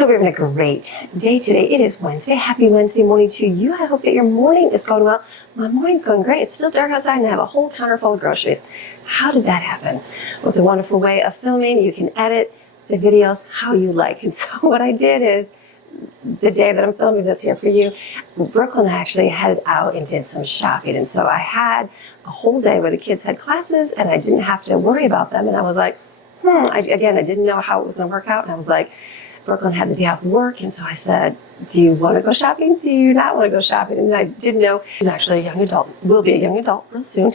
So we're having a great day today. It is Wednesday. Happy Wednesday morning to you. I hope that your morning is going well. My morning's going great. It's still dark outside and I have a whole counter full of groceries. How did that happen? With a wonderful way of filming, you can edit the videos how you like. And so what I did is, the day that I'm filming this here for you, Brooklyn actually headed out and did some shopping. And so I had a whole day where the kids had classes and I didn't have to worry about them. And I was like, I didn't know how it was going to work out. And I was like, Brooklyn had the day off work. And so I said, do you want to go shopping? Do you not want to go shopping? And I didn't know. She's actually a young adult, will be a young adult real soon.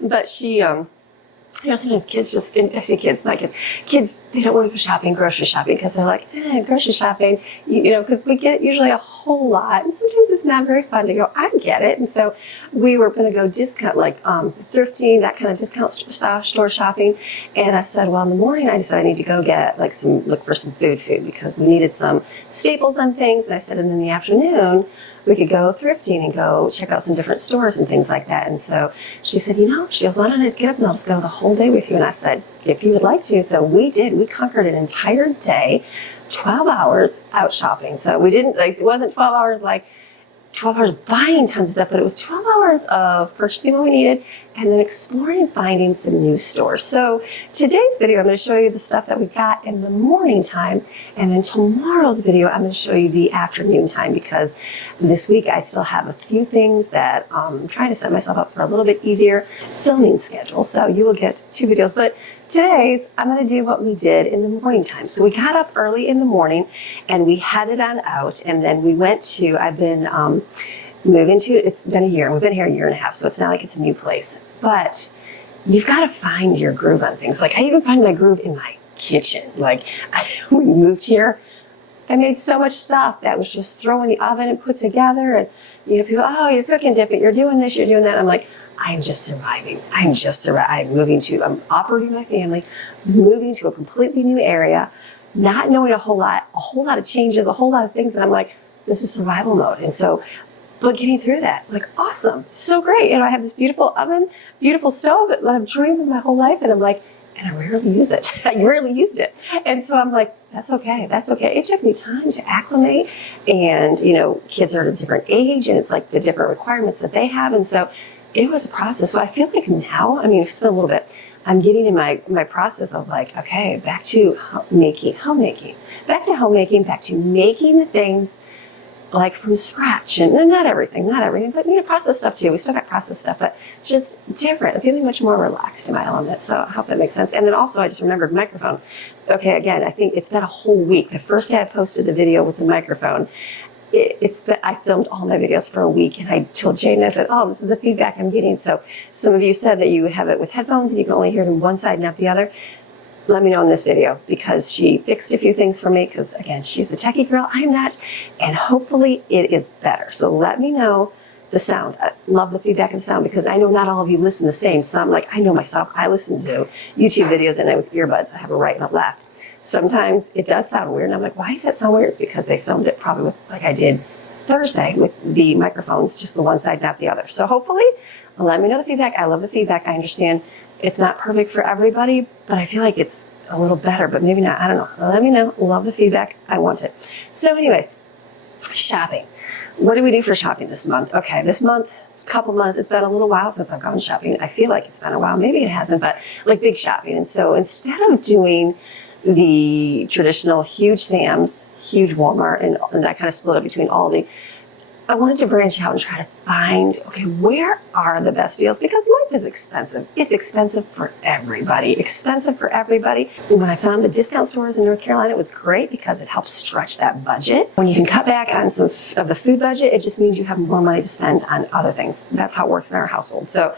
But she, sometimes kids just, I say kids, my kids, they don't want to go shopping, grocery shopping, because they're like, grocery shopping, because we get usually a whole lot, and sometimes it's not very fun to go, I get it. And so we were going to go discount, like thrifting, that kind of discount store shopping. And I said, well, in the morning, I decided I need to go get look for some food, because we needed some staples and things. And I said, and in the afternoon, we could go thrifting and go check out some different stores and things like that. And so she said, she goes, why don't I just get up and I'll just go the whole day with you? And I said, if you would like to. So we did. We conquered an entire day, 12 hours out shopping. So we didn't, it wasn't 12 hours like 12 hours buying tons of stuff, but it was 12 hours of purchasing what we needed and then exploring and finding some new stores. So today's video, I'm going to show you the stuff that we got in the morning time. And then tomorrow's video, I'm going to show you the afternoon time, because this week I still have a few things that I'm trying to set myself up for a little bit easier filming schedule. So you will get 2 videos, but today's, I'm going to do what we did in the morning time. So we got up early in the morning and we headed on out, and then we went to, I've been moving to, it's been a year, we've been here a year and a half, so it's not like it's a new place, but you've got to find your groove on things. Like I even find my groove in my kitchen. Like when we moved here, I made so much stuff that was just thrown in the oven and put together, and people, oh, you're cooking different, you're doing this, you're doing that. I'm like, I'm just surviving. I'm I'm operating my family, moving to a completely new area, not knowing a whole lot of changes, a whole lot of things. And I'm like, this is survival mode. And so, but getting through that, like, awesome, so great. I have this beautiful oven, beautiful stove that I've dreamed of my whole life. And I'm like, and I rarely use it. I rarely used it. And so I'm like, that's okay. That's okay. It took me time to acclimate, and, kids are at a different age, and it's like the different requirements that they have. And so it was a process. So I feel like now, it's been a little bit, I'm getting in my process of like, okay, back to homemaking, back to making the things like from scratch, and not everything, but process stuff too. We still got process stuff, but just different. I'm feeling much more relaxed in my element. So I hope that makes sense. And then also I just remembered microphone. Okay, again, I think it's been a whole week. The first day I posted the video with the microphone, I filmed all my videos for a week, and I told Jane, I said, oh, this is the feedback I'm getting. So some of you said that you have it with headphones and you can only hear it on one side, not the other. Let me know in this video, because she fixed a few things for me, because again, she's the techie girl, I'm not, and hopefully it is better. So let me know the sound. I love the feedback and sound, because I know not all of you listen the same. So I'm like, I know myself, I listen to YouTube videos and with earbuds, I have a right and a left. Sometimes it does sound weird, and I'm like, why does that sound weird? It's because they filmed it probably with, like I did Thursday, with the microphones, just the one side, not the other. So hopefully, let me know the feedback. I love the feedback. I understand it's not perfect for everybody, but I feel like it's a little better, but maybe not. I don't know. Let me know. Love the feedback. I want it. So anyways, shopping. What do we do for shopping this month? Okay, this month, couple months, it's been a little while since I've gone shopping. I feel like it's been a while. Maybe it hasn't, but like big shopping. And so instead of doing the traditional huge Sam's, huge Walmart, and I kind of split up between Aldi, I wanted to branch out and try to find, okay, where are the best deals? Because life is expensive. It's expensive for everybody. When I found the discount stores in North Carolina, it was great because it helps stretch that budget. When you can cut back on some of the food budget, it just means you have more money to spend on other things. That's how it works in our household. So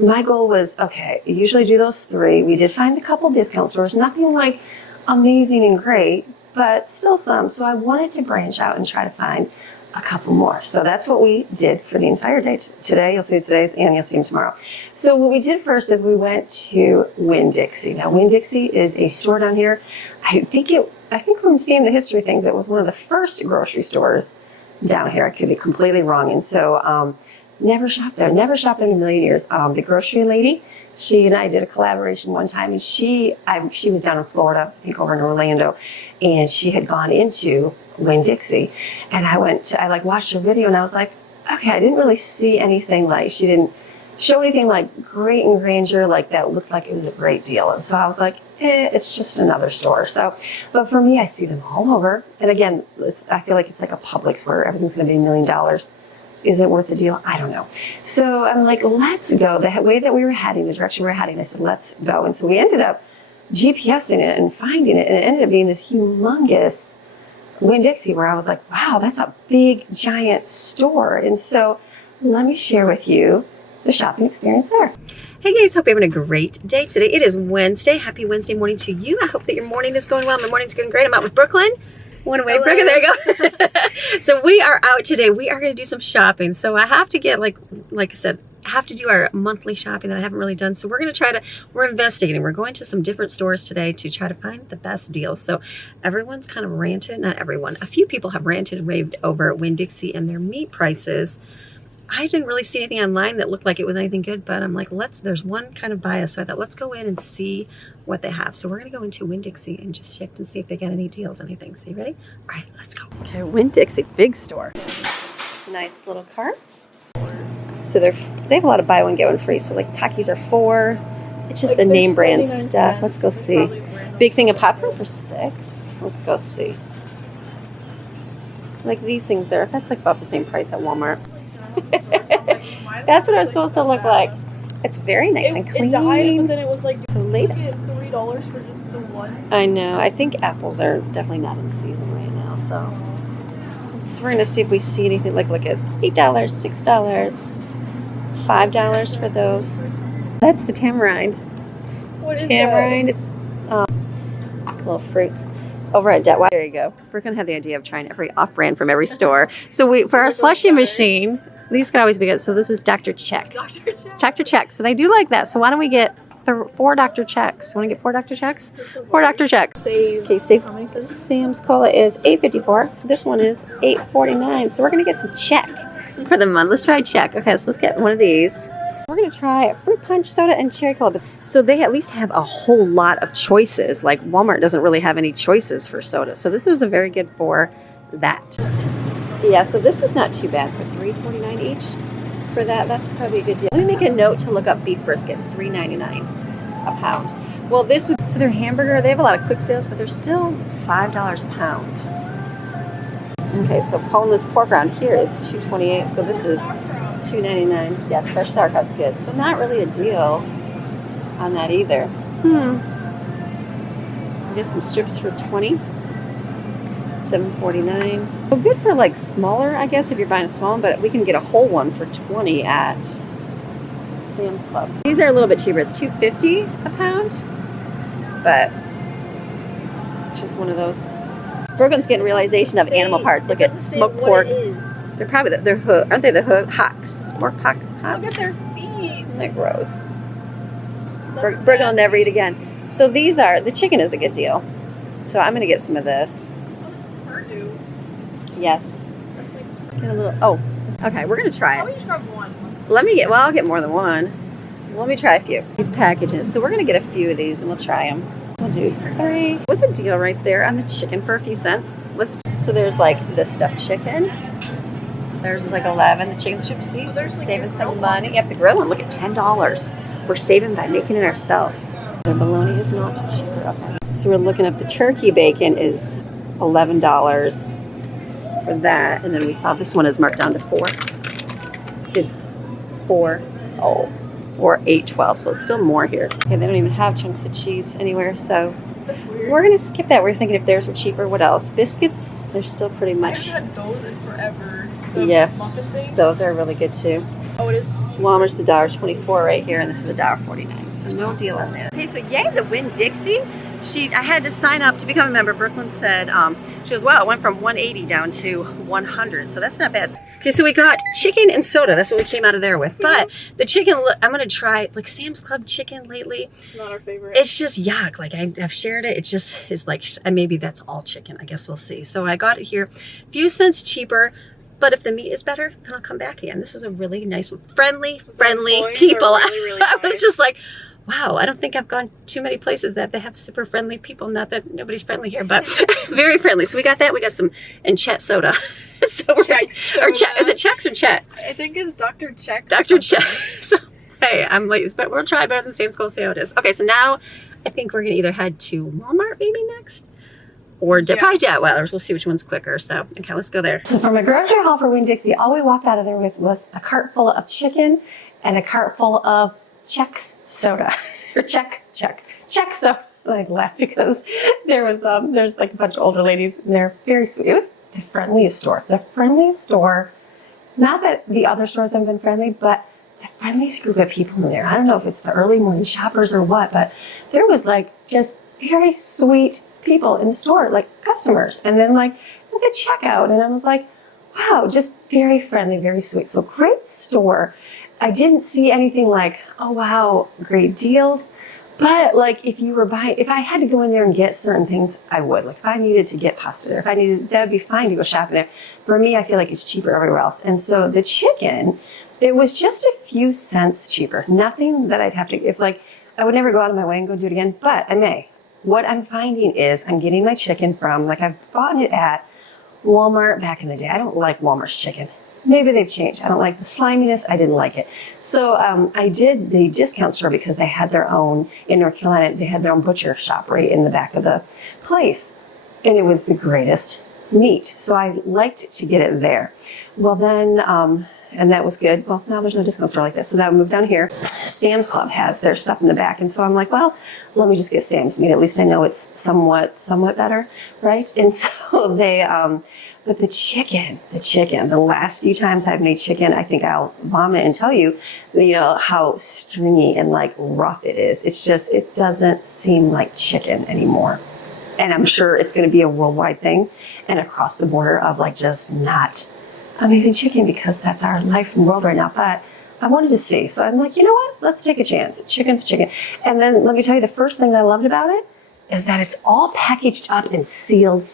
my goal was, okay, I usually do those 3. We did find a couple discount stores, nothing like amazing and great, but still some. So I wanted to branch out and try to find a couple more. So that's what we did for the entire day. Today, you'll see today's, and you'll see them tomorrow. So what we did first is we went to Winn-Dixie. Now, Winn-Dixie is a store down here. I think from seeing the history things, it was one of the first grocery stores down here. I could be completely wrong. And so Never shopped there. Never shopped there in a million years. The grocery lady, she and I did a collaboration one time, and she was down in Florida, I think over in Orlando, and she had gone into Winn-Dixie, and I watched her video, and I was like, okay, I didn't really see anything like, she didn't show anything like great and grandeur, like that looked like it was a great deal. And so I was like, it's just another store. So, but for me, I see them all over. And again, I feel like it's like a Publix where everything's going to be $1 million. Is it worth the deal? I don't know. So I'm like, let's go. The way that we were heading, the direction we were heading, I said, let's go. And so we ended up GPSing it and finding it. And it ended up being this humongous Winn-Dixie where I was like, wow, that's a big, giant store. And so let me share with you the shopping experience there. Hey guys, hope you're having a great day today. It is Wednesday. Happy Wednesday morning to you. I hope that your morning is going well. My morning's going great. I'm out with Brooklyn. One away, Brooklyn, there you go. So we are out today. We are going to do some shopping. So I have to get, like I said, I have to do our monthly shopping that I haven't really done. So we're going to we're investigating. We're going to some different stores today to try to find the best deals. So everyone's kind of ranted, not everyone, a few people have ranted and raved over Winn-Dixie and their meat prices. I didn't really see anything online that looked like it was anything good, but I'm like, there's one kind of bias. So I thought, let's go in and see what they have. So we're going to go into Winn-Dixie and just check and see if they got any deals, anything. So you ready? All right, let's go. Okay, Winn-Dixie, big store. Nice little carts. So they have a lot of buy one, get one free. So like Takis are $4. It's just the name brand stuff. Let's go see. Big thing of popcorn for $6. Let's go see. Like these things there, that's like about the same price at Walmart. That's what it's supposed to look like. It's very nice and clean. It died, but then it was like so late. $3 for just the one. I know. I think apples are definitely not in season right now. So we're gonna see if we see anything. Like look at $8, $6, $5 for those. That's the tamarind. What is tamarind? That? It's little fruits. Over at Debt. There you go. We're gonna have the idea of trying every off-brand from every store. So for our slushie machine, these can always be good. So this is Dr. Check. Dr. Check. So they do like that. So why don't we get 4 Dr. Checks? Want to get 4 Dr. Checks? 4 Dr. Checks. Okay, Sam's Cola is $8.54. This one is $8.49. So we're gonna get some Check for the month. Let's try Check. Okay, so let's get one of these. We're going to try a fruit punch soda and cherry cola. So they at least have a whole lot of choices. Like Walmart doesn't really have any choices for soda. So this is a very good for that. Yeah, so this is not too bad for $3.49 each. For that, that's probably a good deal. Let me make a note to look up beef brisket, $3.99 a pound. Well, so their hamburger, they have a lot of quick sales, but they're still $5 a pound. Okay, so boneless pork around here is $2.28. So this is $2.99. Yes, fresh sauerkraut's good. So not really a deal on that either. I get some strips for $20. $7.49. Well, good for like smaller, I guess, if you're buying a small one, but we can get a whole one for $20 at Sam's Club. These are a little bit cheaper. It's $2.50 a pound, but it's just one of those. Brooklyn's getting realization of animal parts. Look at smoked pork. They're probably they're hook, aren't they? The hocks, pork hocks. Look at their feet. They're gross. Brooklyn will never eat again. So these are the chicken is a good deal. So I'm gonna get some of this. Purdue. Yes. Get a little. Oh, okay. We're gonna try it. I'll just grab one. I'll get more than one. Let me try a few. These packages. So we're gonna get a few of these and we'll try them. We'll do 3. What's the deal right there on the chicken for a few cents? So there's like the stuffed chicken. Theirs is like 11. The chicken strip, see? Saving some money. You have the grill one. Look at $10. We're saving by making it ourselves. The bologna is not cheaper. Okay. So we're looking up the turkey bacon is $11 for that. And then we saw this one is marked down to $4. Is $4. Oh, $4, $8, $12. So it's still more here. Okay, they don't even have chunks of cheese anywhere. So we're going to skip that. We're thinking if theirs were cheaper, what else? Biscuits, they're still pretty much. I haven't had those in forever. Yeah, those are really good too. Oh, it is. Walmart's $1.24 right here, and this is $1.49. So no deal on that. Okay, so yay, the Winn-Dixie. I had to sign up to become a member. Brooklyn said, she goes, wow, it went from 180 down to 100. So that's not bad. Okay, so we got chicken and soda. That's what we came out of there with. But the chicken, I'm going to try, like Sam's Club chicken lately. It's not our favorite. It's just yuck. Like I've shared it. It just is like, and maybe that's all chicken. I guess we'll see. So I got it here. A few cents cheaper. But if the meat is better, then I'll come back again. This is a really nice one. Friendly people. Really I was nice. just like, wow, I don't think I've gone too many places that they have super friendly people. Not that nobody's friendly here, but very friendly. So we got that. We got some, and Chet soda. So we're, or Chet, is it Chex or Chet? I think it's Dr. Check. Dr. Chet. So, hey, I'm late, but we'll try better than Sam's Club, see how it is. Okay, so now I think we're gonna either head to Walmart maybe next, or probably Detweiler's. We'll see which one's quicker. So, okay, let's go there. So for my grocery haul for Winn-Dixie, all we walked out of there with was a cart full of chicken and a cart full of Chex soda. Or Chex soda. I laugh because there's like a bunch of older ladies and they're very sweet. It was the friendliest store. The friendliest store. Not that the other stores haven't been friendly, but the friendliest group of people in there. I don't know if it's the early morning shoppers or what, but there was like just very sweet people in the store, like customers. And then like at the checkout, and I was like, wow, just very friendly, very sweet. So great store. I didn't see anything like, oh wow, great deals. But like if I had to go in there and get certain things, I would. Like if I needed to get pasta there, that would be fine to go shopping there. For me, I feel like it's cheaper everywhere else. And so the chicken, it was just a few cents cheaper. Nothing that I'd have to, I would never go out of my way and go do it again, but I may. What I'm finding is I'm getting my chicken from, like I've bought it at Walmart back in the day. I don't like Walmart's chicken. Maybe they've changed. I don't like the sliminess. I didn't like it. So I did the discount store because they had their own, in North Carolina, they had their own butcher shop right in the back of the place. And it was the greatest meat. So I liked to get it there. Well then, and that was good. Well, now there's no discount store like this. So now we moved down here. Sam's Club has their stuff in the back. And so I'm like, well, let me just get Sam's meat. At least I know it's somewhat better, right? And so they, but the chicken, the last few times I've made chicken, I think I'll vomit and tell you, how stringy and like rough it is. It's just, it doesn't seem like chicken anymore. And I'm sure it's going to be a worldwide thing and across the border of like just not amazing chicken because that's our life and world right now. But I wanted to see. So I'm like, you know what? Let's take a chance. Chicken's chicken. And then let me tell you, the first thing that I loved about it is that it's all packaged up and sealed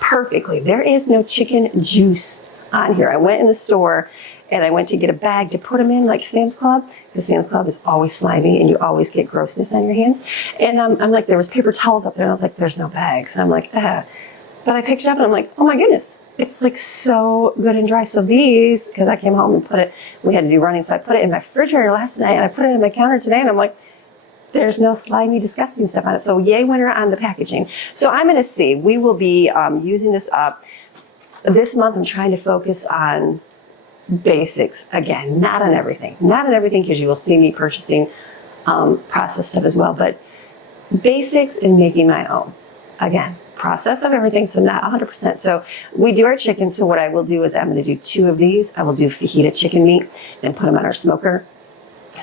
perfectly. There is no chicken juice on here. I went in the store and I went to get a bag to put them in like Sam's Club, because Sam's Club is always slimy and you always get grossness on your hands. And I'm like, there was paper towels up there and I was like, there's no bags. And I'm like, ah. But I picked it up and I'm like, oh my goodness, it's like so good and dry. So these, because I came home and we had to do running, so I put it in my refrigerator last night and I put it in my counter today and I'm like, there's no slimy, disgusting stuff on it. So yay winner on the packaging. So I'm going to see. We will be using this up. This month I'm trying to focus on basics. Again, not on everything. Not on everything because you will see me purchasing processed stuff as well. But basics and making my own. Again, process of everything, so not 100%. So we do our chicken. So what I will do is I'm going to do 2 of these. I will do fajita chicken meat and put them on our smoker.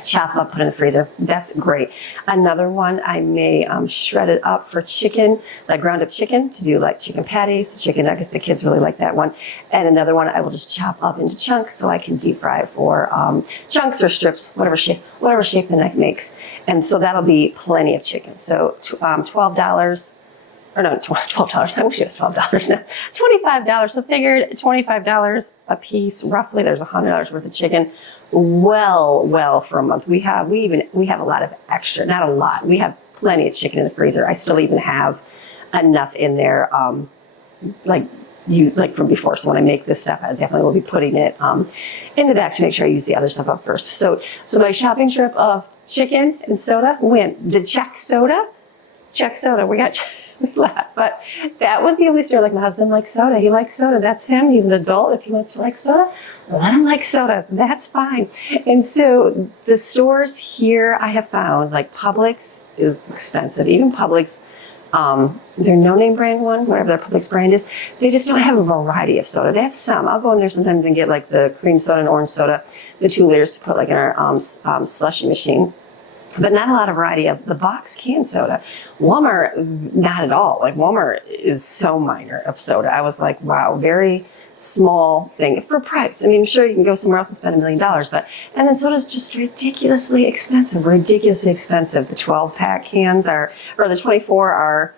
Chop them up, put in the freezer. That's great. Another one, I may shred it up for chicken, like ground up chicken, to do like chicken patties, the chicken nuggets. The kids really like that one. And another one I will just chop up into chunks so I can deep fry for chunks or strips, whatever shape the knife makes. And so that'll be plenty of chicken. So $12. Or no, $12. I wish it was $12 now. $25. So figured $25 a piece, roughly. There's $100 worth of chicken. Well for a month. We have a lot of extra, not a lot. We have plenty of chicken in the freezer. I still even have enough in there, like from before. So when I make this stuff, I definitely will be putting it in the back to make sure I use the other stuff up first. So my shopping trip of chicken and soda went. The Chex soda. We laugh, but that was the only store. Like my husband likes soda. He likes soda. That's him. He's an adult. If he wants to like soda, let him like soda. That's fine. And so the stores here I have found, like Publix is expensive. Even Publix, their no-name brand one, whatever their Publix brand is, they just don't have a variety of soda. They have some. I'll go in there sometimes and get like the cream soda and orange soda, the 2 liters to put like in our slushy machine. But not a lot of variety of the box canned soda. Walmart, not at all. Like Walmart is so minor of soda. I was like, wow, very small thing for price. I mean, I'm sure you can go somewhere else and spend $1 million, and then soda's just ridiculously expensive. The 12-pack cans or the 24 are,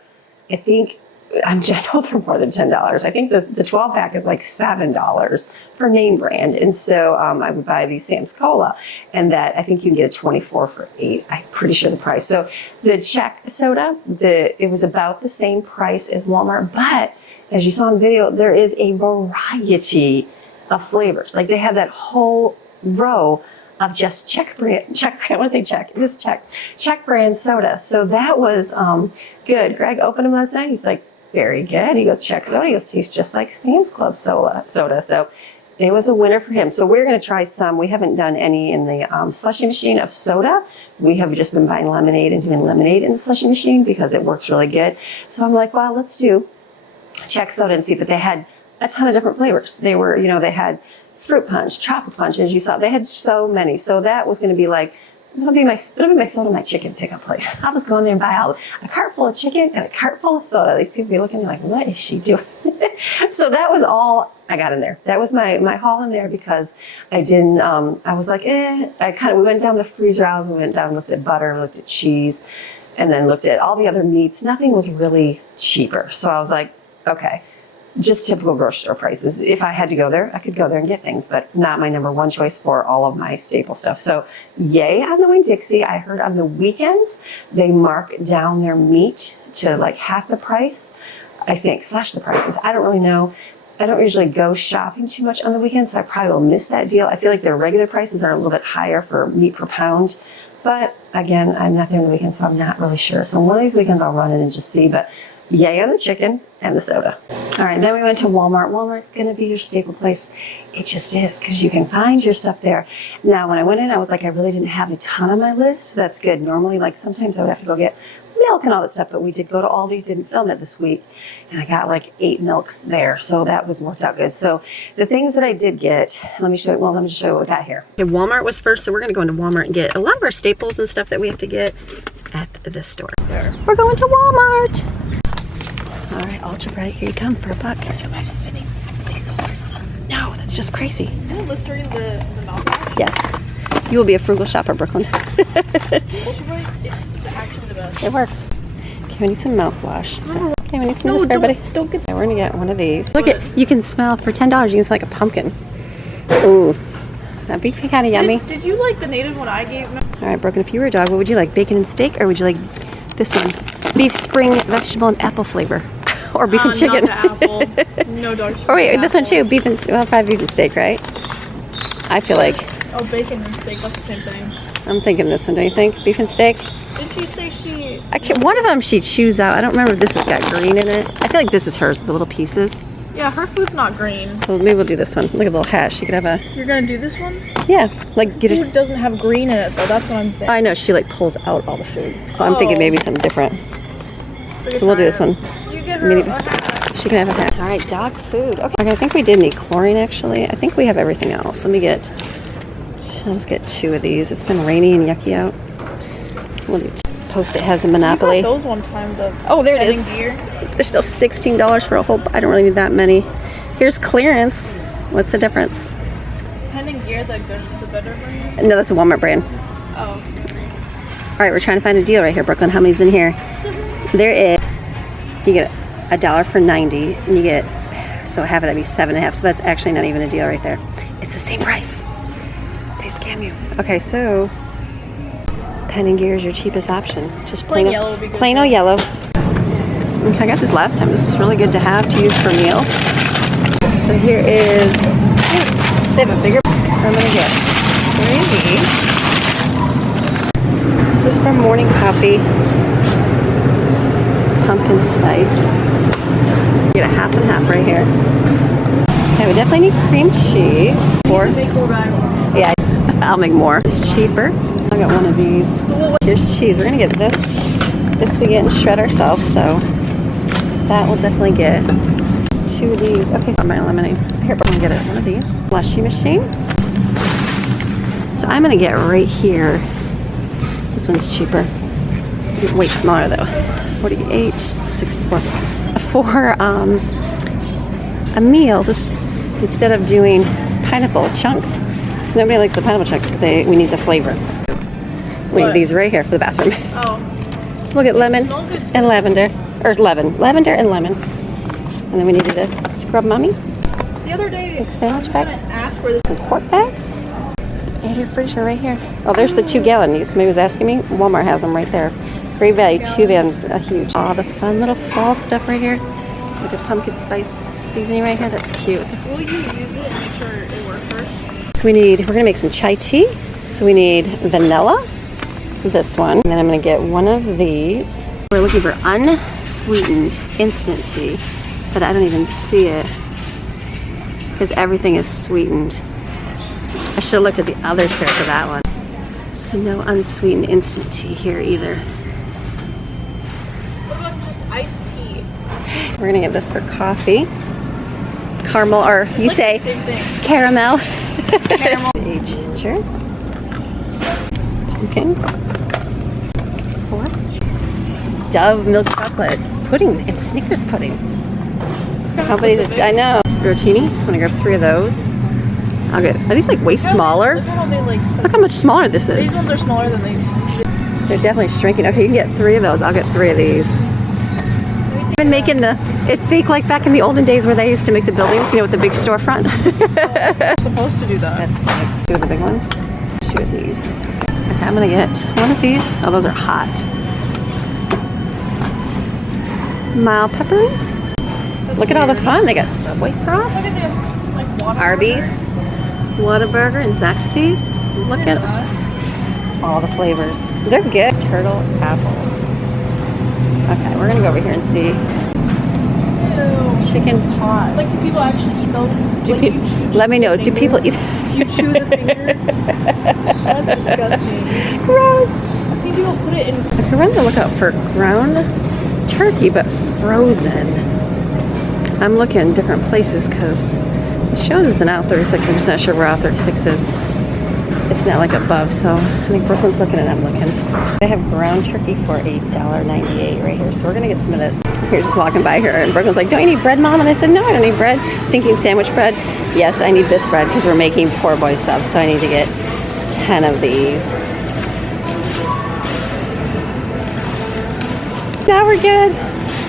I think, I know they're more than $10. I think the 12 pack is like $7 for name brand. And so I would buy these Sam's Cola, and that I think you can get a 24 for $8. I'm pretty sure the price. So the Czech soda, it was about the same price as Walmart, but as you saw in the video, there is a variety of flavors. Like they have that whole row of just Czech brand, I want to say Czech, it is Czech brand soda. So that was good. Greg opened them last night. He's like, very good. He goes, Czech soda. He goes, tastes just like Sam's Club soda. So it was a winner for him. So we're going to try some. We haven't done any in the slushy machine of soda. We have just been buying lemonade and doing lemonade in the slushy machine because it works really good. So I'm like, well, let's do Czech soda and see. But they had a ton of different flavors. They were, they had fruit punch, chocolate punch, as you saw. They had so many. So that was going to be like, it'll be my soda, my chicken pickup place. I'll just go in there and buy a cart full of chicken and a cart full of soda. These people be looking at me like, what is she doing? So that was all I got in there. That was my haul in there because I didn't, I was like, we went down the freezer aisles, we went down and looked at butter, looked at cheese, and then looked at all the other meats. Nothing was really cheaper. So I was like, okay. Just typical grocery store prices. If I had to go there, I could go there and get things, but not my number one choice for all of my staple stuff. So yay on the Winn-Dixie. I heard on the weekends, they mark down their meat to like half the price, I think, slash the prices. I don't really know. I don't usually go shopping too much on the weekends, so I probably will miss that deal. I feel like their regular prices are a little bit higher for meat per pound, but again, I'm not there on the weekend, so I'm not really sure. So one of these weekends I'll run in and just see, but yay on the chicken and the soda. All right, then we went to Walmart. Walmart's gonna be your staple place. It just is, because you can find your stuff there. Now, when I went in, I was like, I really didn't have a ton on my list. That's good. Normally, like sometimes I would have to go get milk and all that stuff, but we did go to Aldi, didn't film it this week, and I got like 8 milks there. So that worked out good. So the things that I did get, let me just show you what we got here. Okay, Walmart was first, so we're gonna go into Walmart and get a lot of our staples and stuff that we have to get at this store. We're going to Walmart. All right, ultra bright, here you come for $1. Could you imagine spending $6 on them? No, that's just crazy. Is it Listerine the mouthwash? Yes. You will be a frugal shopper, Brooklyn. Ultra bright, it's actually the best. It works. Okay, we need some mouthwash. Okay, we need some of this for everybody. Don't get okay, we're gonna get one of these. Look at, you can smell for $10. You can smell like a pumpkin. Ooh, that'd be kind of yummy. Did you like the native one I gave? All right, Brooklyn, if you were a dog, what would you like? Bacon and steak, or would you like this one? Beef, spring, vegetable, and apple flavor. Or beef and chicken. Not the apple. No dogs. Oh wait, this one too. Beef and probably beef and steak, right? I feel like. Oh, bacon and steak. That's the same thing. I'm thinking this one. Don't you think? Beef and steak. Did she say she? One of them she chews out. I don't remember if this has got green in it. I feel like this is hers. The little pieces. Yeah, her food's not green. So maybe we'll do this one. Look at the little hat. She could have a. You're gonna do this one? Yeah, like get her. Food doesn't have green in it though. That's what I'm saying. I know she like pulls out all the food. So I'm thinking maybe something different. So we'll do this one. You get her a hat. She can have a hat. All right, dog food. Okay, I think we did need chlorine actually. I think we have everything else. Let me get, I'll just get 2 of these. It's been rainy and yucky out. We'll do Post-it has a monopoly. You got those one time, oh, there it is. Gear. They're still $16 for a whole, I don't really need that many. Here's clearance. What's the difference? Is Pending Gear the better brand? No, that's a Walmart brand. Oh. All right, we're trying to find a deal right here, Brooklyn. How many's in here? There is. You get $1 for 90, and you get, so half of that be 7.5. So that's actually not even a deal right there. It's the same price. They scam you. Okay, so Pending Gear is your cheapest option. Just plain yellow would be good. Plain old yellow. Okay, I got this last time. This is really good to have to use for meals. So here is. They have a bigger. So I'm gonna get 3 of these. This is for morning coffee. Pumpkin spice. Get a half and half right here. Okay, we definitely need cream cheese. Yeah, I'll make more. It's cheaper. I got one of these. Here's cheese. We're gonna get this. This we get and shred ourselves, so that will definitely get 2 of these. Okay, so I'm gonna lemonade. Here, we're gonna get it. One of these. Slushy machine. So I'm gonna get right here. This one's cheaper. Way smaller though. 48, 64. For a meal, this instead of doing pineapple chunks, because nobody likes the pineapple chunks, but we need the flavor. We need these right here for the bathroom. Oh. Look at lemon and lavender. or lavender and lemon. And then we needed a scrub mummy. The other day, Like sandwich bags. ask where this. Some quart bags. And your fridge are right here. Oh, there's the 2-gallon. Somebody was asking me. Walmart has them right there. Great value, 2 gallons, a huge. Oh, the fun little fall stuff right here. Like a pumpkin spice seasoning right here. That's cute. Will you use it and make sure it works first? So we're gonna make some chai tea. So we need vanilla, this one. And then I'm gonna get one of these. We're looking for unsweetened instant tea, but I don't even see it because everything is sweetened. I should have looked at the other store for that one. So no unsweetened instant tea here either. What about just iced tea? We're gonna get this for coffee. Caramel, or you say Same thing. caramel. Caramel. A ginger. Pumpkin. What? Dove milk chocolate pudding. It's Snickers pudding. Companies, I know. Rotini. I'm gonna grab 3 of those. I'll get. Are these like way smaller? Look how they like. Look how much smaller this is. These ones are smaller than these. They're definitely shrinking. Okay, you can get 3 of those. I'll get 3 of these. I've been making it fake like back in the olden days where they used to make the buildings, you know, with the big storefront. Supposed to do that. That's fine. 2 of the big ones. 2 of these. Okay, I'm gonna get 1 of these. Oh, those are hot. Mild peppers. Look at all the fun. They got Subway sauce, Look at them, like Whataburger. Arby's, Whataburger, and Zaxby's. Look at all the flavors. They're good. Turtle apples. Okay, we're gonna go over here and see. Ew. Chicken paws. Like, do people actually eat those? Like, you chew Let me know. the Do finger? people eat? You chew the finger? That's disgusting. Gross. I've seen people put it in. Okay, we're on the lookout for ground turkey, but frozen. I'm looking in different places because it shows it's an aisle 36. I'm just not sure where aisle 36 is. It's not like above, so I think Brooklyn's looking and I'm looking. They have ground turkey for $1.98 right here, so we're gonna get some of this. We're just walking by here, and Brooklyn's like, "Don't you need bread, Mom?" And I said, "No, I don't need bread." Thinking sandwich bread. Yes, I need this bread because we're making poor boy subs, so I need to get 10 of these. Now we're good.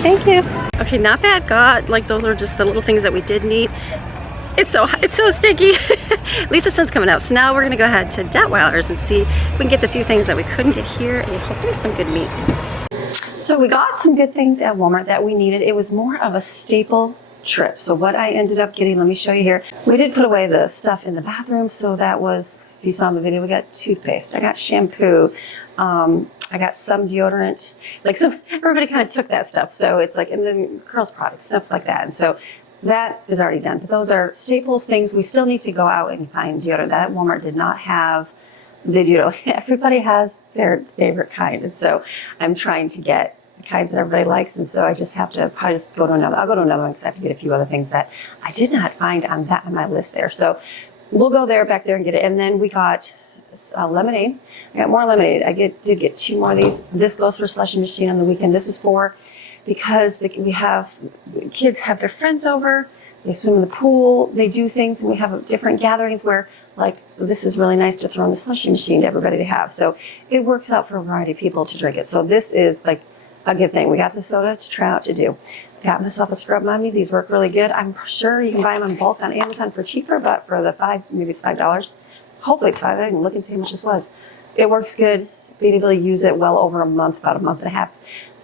Thank you. Okay, not bad. God, like those are just the little things that we did need. It's so sticky. At least the sun's coming out. So now we're gonna go ahead to Detweiler's and see if we can get the few things that we couldn't get here and hopefully some good meat. So we got some good things at Walmart that we needed. It was more of a staple trip. So what I ended up getting, let me show you here. We did put away the stuff in the bathroom. So that was, if you saw in the video, we got toothpaste. I got shampoo. I got some deodorant. Like everybody kind of took that stuff. So it's like, and then girls' products, stuff like that. And so that is already done. But those are staples, things we still need to go out and find deodorant. That Walmart did not have the deodorant. Everybody has their favorite kind. And so I'm trying to get the kinds that everybody likes. And so I just have to probably just go to another. I'll go to another one because I have to get a few other things that I did not find on my list there. So we'll go back there and get it. And then we got lemonade. I got more lemonade. I did get 2 more of these. This goes for slushie machine on the weekend. This is for because kids have their friends over. They swim in the pool. They do things, and we have different gatherings where, like, this is really nice to throw in the slushie machine to everybody to have. So it works out for a variety of people to drink it. So this is like a good thing. We got the soda to try out to do. Got myself a scrub mummy. These work really good. I'm sure you can buy them in bulk on Amazon for cheaper, but for the maybe it's $5. Hopefully it's $5. I didn't look and see how much this was. It works good. Been able to use it well over a month, about a month and a half.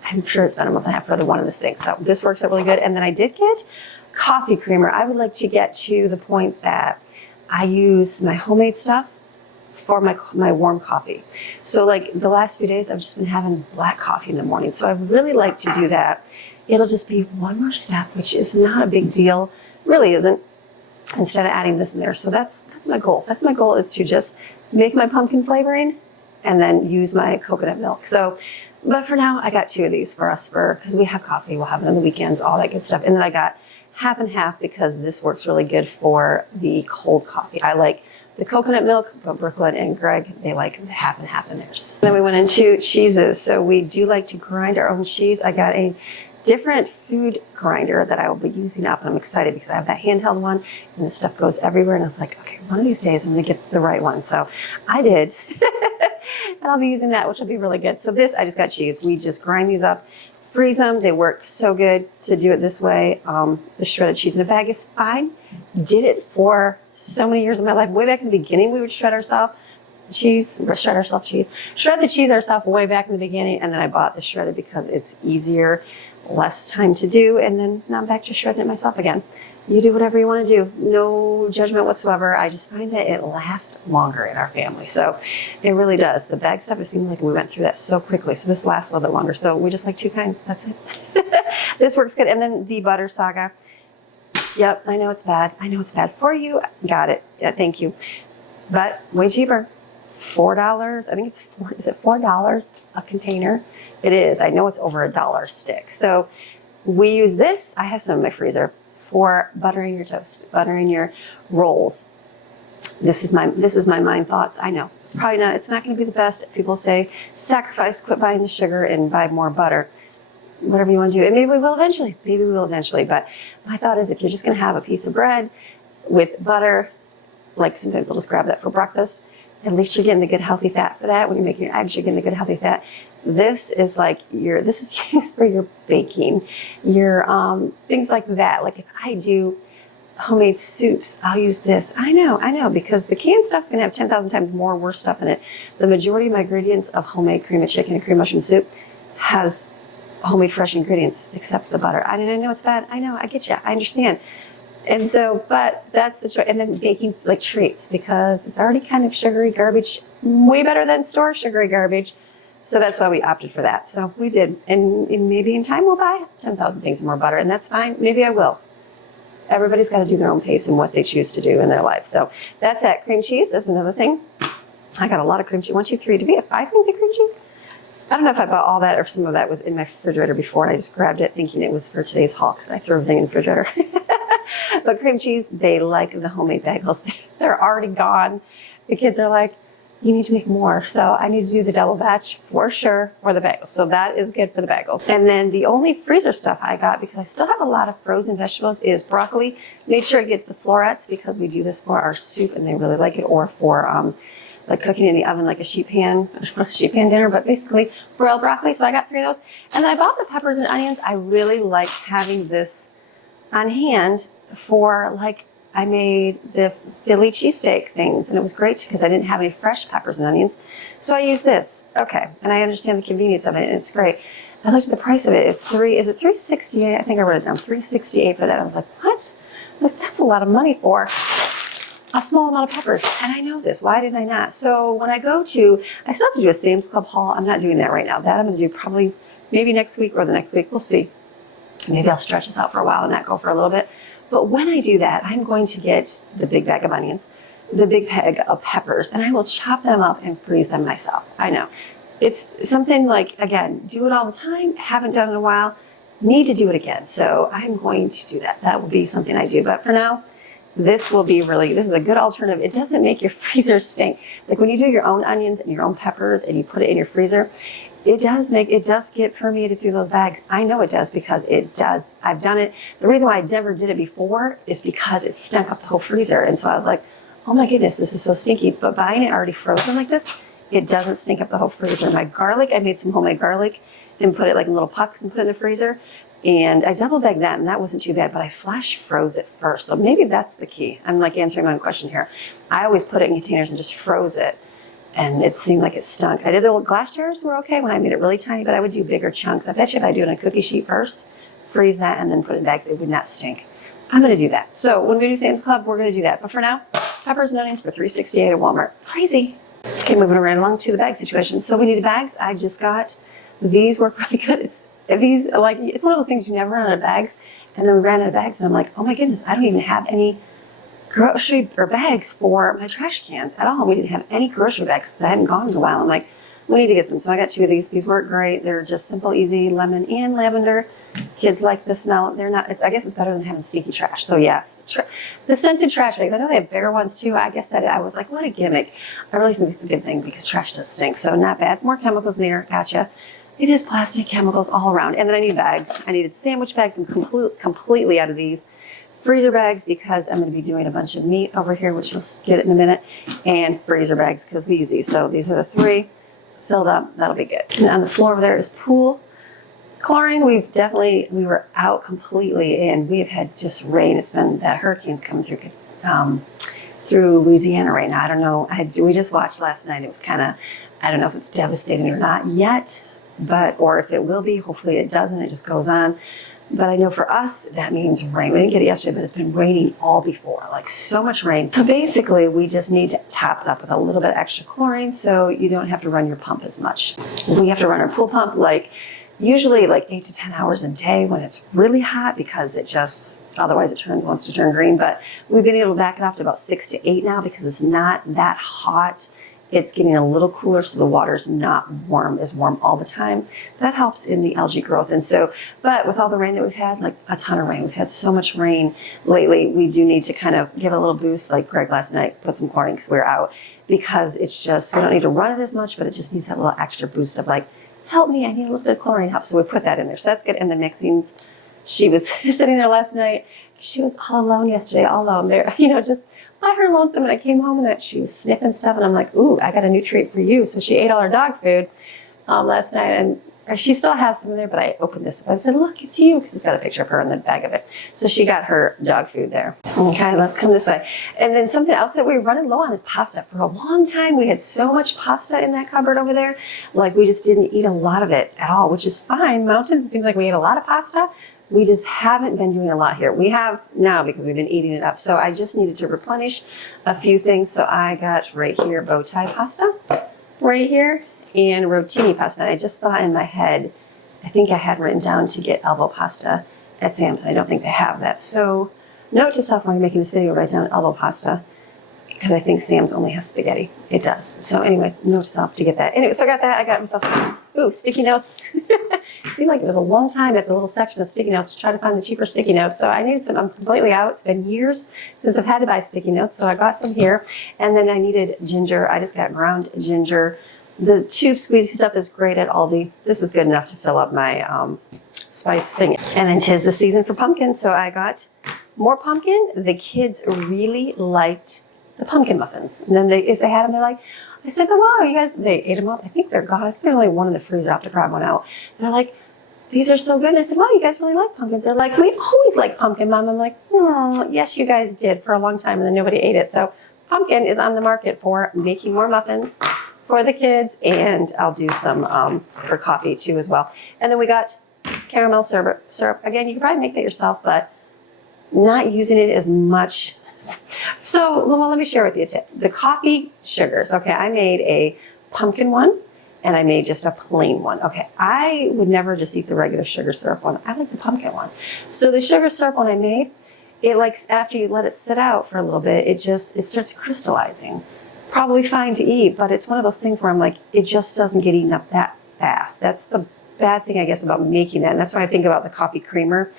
I'm sure it's been a month and a half for the one in the sink. So this works out really good. And then I did get coffee creamer. I would like to get to the point that I use my homemade stuff for my warm coffee. So like the last few days, I've just been having black coffee in the morning. So I really like to do that. It'll just be one more step, which is not a big deal. Really isn't. Instead of adding this in there. So that's my goal. That's my goal, is to just make my pumpkin flavoring and then use my coconut milk. So, but for now, I got 2 of these for us because we have coffee. We'll have it on the weekends, all that good stuff. And then I got half and half because this works really good for the cold coffee. I like the coconut milk, but Brooklyn and Greg, they like the half and half in theirs. And then we went into cheeses. So we do like to grind our own cheese. I got a different food grinder that I will be using up, and I'm excited because I have that handheld one and the stuff goes everywhere, and I was like, okay, one of these days I'm gonna get the right one. So I did. And I'll be using that, which will be really good. So this, I just got cheese. We just grind these up freeze them. They work so good to do it this way. The shredded cheese in the bag is fine. Did it for so many years of my life. Way back in the beginning, we would shred the cheese ourselves way back in the beginning. And then I bought the shredded because it's easier, less time to do. And then now I'm back to shredding it myself again. You do whatever you want to do. No judgment whatsoever. I just find that it lasts longer in our family. So it really does. The bag stuff, it seemed like we went through that so quickly. So this lasts a little bit longer. So we just like 2 kinds. That's it. This works good. And then the butter saga. Yep, I know it's bad. I know it's bad for you. Got it. Yeah, thank you. But way cheaper. $4. I think it's is it $4 a container? It is. I know it's over $1 a stick. So we use this. I have some in my freezer for buttering your toast, buttering your rolls. This is my mind thoughts. I know it's probably not. It's not going to be the best. People say sacrifice, quit buying the sugar and buy more butter. Whatever you want to do, and maybe we will eventually. Maybe we will eventually. But my thought is, if you're just going to have a piece of bread with butter, like sometimes I'll just grab that for breakfast. At least you're getting the good healthy fat for that. When you're making your eggs, you're getting the good healthy fat. This is like this is used for your baking, your things like that. Like if I do homemade soups, I'll use this. I know, because the canned stuff's gonna have 10,000 times more worse stuff in it. The majority of my ingredients of homemade cream of chicken and cream mushroom soup has homemade fresh ingredients, except the butter. I didn't know it's bad. I know, I get you, I understand. And so, but that's the choice. And then baking like treats, because it's already kind of sugary garbage, way better than store sugary garbage. So that's why we opted for that. So we did. And maybe in time we'll buy 10,000 things more butter, and that's fine. Maybe I will. Everybody's got to do their own pace and what they choose to do in their life. So that's that. Cream cheese is another thing. I got a lot of cream cheese. 1, 2, 3. Did we have 5 things of cream cheese? I don't know if I bought all that or if some of that was in my refrigerator before and I just grabbed it thinking it was for today's haul because I threw everything in the refrigerator. But cream cheese, they like the homemade bagels. They're already gone. The kids are like, you need to make more. So I need to do the double batch for sure for the bagels. So that is good for the bagels. And then the only freezer stuff I got, because I still have a lot of frozen vegetables, is broccoli. Made sure I get the florets because we do this for our soup and they really like it, or for like cooking in the oven like a sheet pan dinner, but basically broiled broccoli. So I got 3 of those. And then I bought the peppers and onions. I really like having this on hand for, like, I made the Philly cheesesteak things, and it was great because I didn't have any fresh peppers and onions. So I used this. Okay, and I understand the convenience of it, and it's great. I looked at the price of it. Is it $3.68? I think I wrote it down. $3.68 for that. I was like, what? Like, that's a lot of money for a small amount of peppers. And I know this. Why did I not? So when I still have to do a Sam's Club haul. I'm not doing that right now. That I'm going to do probably maybe next week or the next week. We'll see. Maybe I'll stretch this out for a while and not go for a little bit. But when I do that, I'm going to get the big bag of onions, the big bag of peppers, and I will chop them up and freeze them myself. I know. It's something like, again, do it all the time, haven't done it in a while, need to do it again. So I'm going to do that. That will be something I do. But for now, this is a good alternative. It doesn't make your freezer stink. Like when you do your own onions and your own peppers and you put it in your freezer, it does get permeated through those bags. I know it does because it does. I've done it. The reason why I never did it before is because it stunk up the whole freezer. And so I was like, oh my goodness, this is so stinky. But buying it already frozen like this, it doesn't stink up the whole freezer. My garlic, I made some homemade garlic and put it like in little pucks and put it in the freezer. And I double bagged that and that wasn't too bad, but I flash froze it first. So maybe that's the key. I'm like answering my own question here. I always put it in containers and just froze it. And it seemed like it stunk. I did the little glass jars were okay when I made it really tiny, but I would do bigger chunks. I bet you if I do it on a cookie sheet first, freeze that, and then put it in bags, it would not stink. I'm gonna do that. So when we do Sam's Club, we're gonna do that. But for now, peppers and onions for $3.68 at Walmart. Crazy. Okay, moving right along to the bag situation. So we needed bags. I just got, these work really good. It's one of those things you never run out of bags. And then we ran out of bags and I'm like, oh my goodness, I don't even have any grocery or bags for my trash cans at all. We didn't have any grocery bags because I hadn't gone in a while. I'm like, we need to get some. So I got 2 of these. These work great. They're just simple, easy, lemon and lavender. Kids like the smell. I guess it's better than having stinky trash. So yeah, the scented trash bags. I know they have bigger ones too. I guess that I was like, what a gimmick. I really think it's a good thing because trash does stink. So not bad. More chemicals in there. Gotcha. It is plastic chemicals all around. And then I need bags. I needed sandwich bags. I'm completely out of these. Freezer bags because I'm going to be doing a bunch of meat over here, which you'll get it in a minute, and freezer bags because we use these. So these are the 3 filled up. That'll be good. And on the floor over there is pool Chlorine, we were out completely, and we have had just rain. It's been that hurricane's coming through Louisiana right now. I don't know. We just watched last night. It was kind of, I don't know if it's devastating or not yet, or if it will be. Hopefully it doesn't. It just goes on. But I know for us, that means rain. We didn't get it yesterday, but it's been raining all before, like so much rain. So basically, we just need to top it up with a little bit of extra chlorine so you don't have to run your pump as much. We have to run our pool pump usually 8 to 10 hours a day when it's really hot, because otherwise it wants to turn green. But we've been able to back it off to about 6 to 8 now, because it's not that hot. It's getting a little cooler, so the water's not warm all the time. That helps in the algae growth. And so, but with all the rain that we've had, like a ton of rain, we've had so much rain lately, we do need to kind of give it a little boost. Like Greg last night put some chlorine because we were out, because it's just, we don't need to run it as much, but it just needs that little extra boost of like, help me, I need a little bit of chlorine help. So we put that in there. So that's good. And the mixings, she was sitting there last night. She was all alone yesterday, all alone there, just by her lonesome. And I came home and she was sniffing stuff, and I'm like, ooh, I got a new treat for you. So she ate all her dog food last night, and she still has some in there, but I opened this up. I said, look, it's you, because it's got a picture of her in the bag of it. So she got her dog food there. Okay, let's come this way. And then something else that we were running low on is pasta. For a long time, we had so much pasta in that cupboard over there. Like, we just didn't eat a lot of it at all, which is fine. Mountains, it seems like we ate a lot of pasta. We just haven't been doing a lot here. We have now, because we've been eating it up. So I just needed to replenish a few things. So I got right here bow tie pasta, right here, and rotini pasta. And I just thought in my head, I think I had written down to get elbow pasta at Sam's. I don't think they have that. So note to self, while you're making this video, write down elbow pasta, because I think Sam's only has spaghetti. It does. So anyways, note to self to get that. Anyway, so I got that. I got myself sticky notes. It seemed like it was a long time at the little section of sticky notes to try to find the cheaper sticky notes. So I needed some. I'm completely out. It's been years since I've had to buy sticky notes. So I got some here. And then I needed ginger. I just got ground ginger. The tube squeezy stuff is great at Aldi. This is good enough to fill up my spice thing. And then 'tis the season for pumpkin. So I got more pumpkin. The kids really liked the pumpkin muffins. And then as they had them, they're like, I said, oh, wow, you guys, they ate them up. I think they're gone. I think there's only one in the freezer. I have to grab one out. They're like, these are so good. And I said, wow, you guys really like pumpkins. They're like, we always like pumpkin, Mom. I'm like, yes, you guys did for a long time, and then nobody ate it. So pumpkin is on the market for making more muffins for the kids, and I'll do some for coffee too as well. And then we got caramel syrup. Again, you can probably make that yourself, but not using it as much. So, well, let me share with you a tip. The coffee sugars. Okay, I made a pumpkin one, and I made just a plain one. Okay, I would never just eat the regular sugar syrup one. I like the pumpkin one. So the sugar syrup one I made, it after you let it sit out for a little bit, it starts crystallizing. Probably fine to eat, but it's one of those things where I'm like, it just doesn't get eaten up that fast. That's the bad thing, I guess, about making that. And that's why I think about the coffee creamer.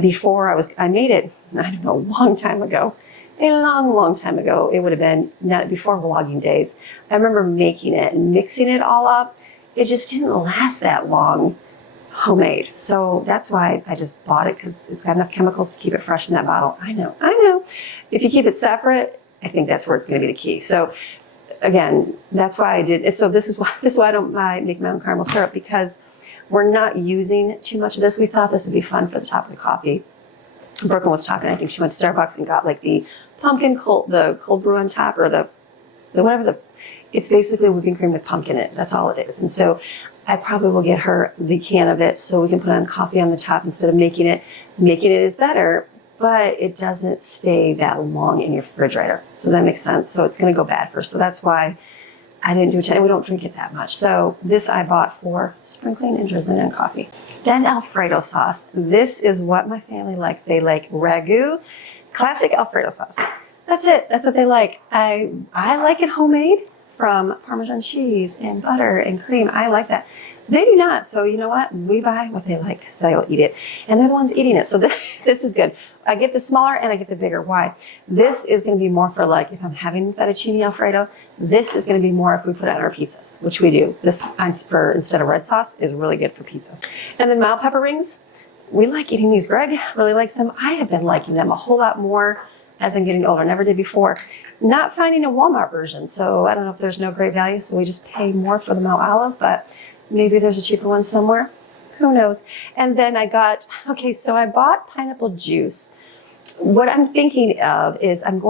Before I made it, I don't know, a long time ago. A long time ago. It would have been not before vlogging days. I remember making it and mixing it all up. It just didn't last that long homemade. So that's why I just bought it, because it's got enough chemicals to keep it fresh in that bottle. I know. If you keep it separate, I think that's where it's going to be the key. So again, that's why I did it. So this is why I don't make my own caramel syrup, because we're not using too much of this. We thought this would be fun for the top of the coffee. Brooklyn was talking, I think she went to Starbucks and got like the pumpkin the cold brew on top, or it's basically whipping cream with pumpkin in it. That's all it is. And so I probably will get her the can of it so we can put on coffee on the top instead of making it. Making it is better, but it doesn't stay that long in your refrigerator. Does that make sense? So it's going to go bad first. So that's why I didn't do it, and we don't drink it that much. So this I bought for sprinkling and drizzling in coffee. Then Alfredo sauce. This is what my family likes. They like ragu, classic Alfredo sauce. That's it. That's what they like. I like it homemade, from Parmesan cheese and butter and cream. I like that. They do not. So you know what? We buy what they like, because they'll eat it. And they're the ones eating it. So this is good. I get the smaller and I get the bigger. Why? This is going to be more for like, if I'm having fettuccine Alfredo, this is going to be more if we put it on our pizzas, which we do. This, instead of red sauce, is really good for pizzas. And then mild pepper rings. We like eating these. Greg really likes them. I have been liking them a whole lot more as I'm getting older. Never did before. Not finding a Walmart version. So I don't know if there's no great value. So we just pay more for the Mount Olive, but maybe there's a cheaper one somewhere. who knows? And then I bought pineapple juice. What I'm thinking of is I've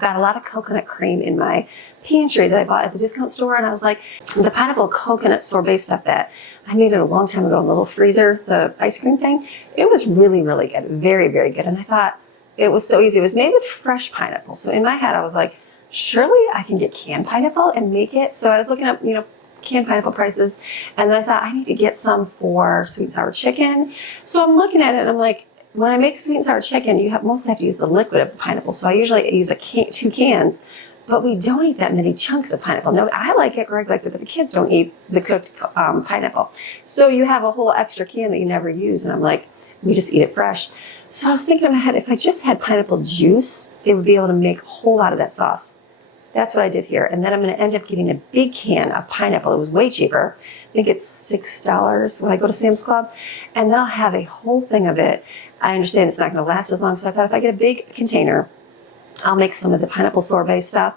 got a lot of coconut cream in my pantry that I bought at the discount store. And I was like, the pineapple coconut sorbet stuff that I made it a long time ago in the little freezer, the ice cream thing. It was really, really good. Very, very good. And I thought it was so easy. It was made with fresh pineapple. So in my head, I was like, surely I can get canned pineapple and make it. So I was looking up, canned pineapple prices. And then I thought I need to get some for sweet and sour chicken. So I'm looking at it and I'm like, when I make sweet and sour chicken, you mostly have to use the liquid of the pineapple. So I usually use 2 cans, but we don't eat that many chunks of pineapple. No, I like it, Greg likes it, but the kids don't eat the cooked pineapple. So you have a whole extra can that you never use. And I'm like, we just eat it fresh. So I was thinking in my head, if I just had pineapple juice, it would be able to make a whole lot of that sauce. That's what I did here. And then I'm going to end up getting a big can of pineapple. It was way cheaper. I think it's $6 when I go to Sam's Club. And then I'll have a whole thing of it. I understand it's not going to last as long, so I thought if I get a big container, I'll make some of the pineapple sorbet stuff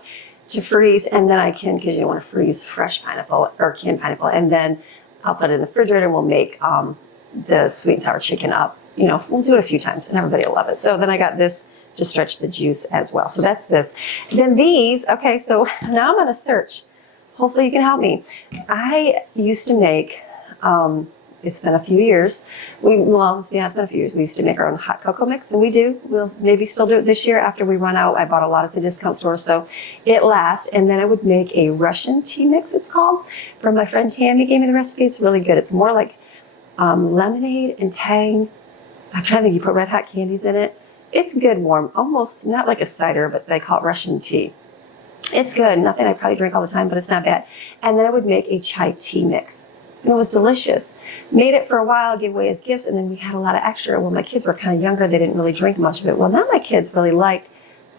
to freeze, and then I can, because you don't want to freeze fresh pineapple or canned pineapple, and then I'll put it in the refrigerator and we'll make the sweet and sour chicken up. We'll do it a few times and everybody will love it. So then I got this to stretch the juice as well. So that's this. Then these, okay, so now I'm on a search. Hopefully you can help me. I used to make, it's been a few years. It's been a few years. We used to make our own hot cocoa mix, and we do. We'll maybe still do it this year after we run out. I bought a lot at the discount store, so it lasts. And then I would make a Russian tea mix, it's called. From my friend Tammy gave me the recipe. It's really good. It's more like lemonade and tang. I'm trying to think, you put red hot candies in it. It's good, warm, almost not like a cider, but they call it Russian tea. It's good. Nothing I probably drink all the time, but it's not bad. And then I would make a chai tea mix. And it was delicious. Made it for a while, gave away as gifts, and then we had a lot of extra. Well, my kids were kind of younger. They didn't really drink much of it. Well, now my kids really like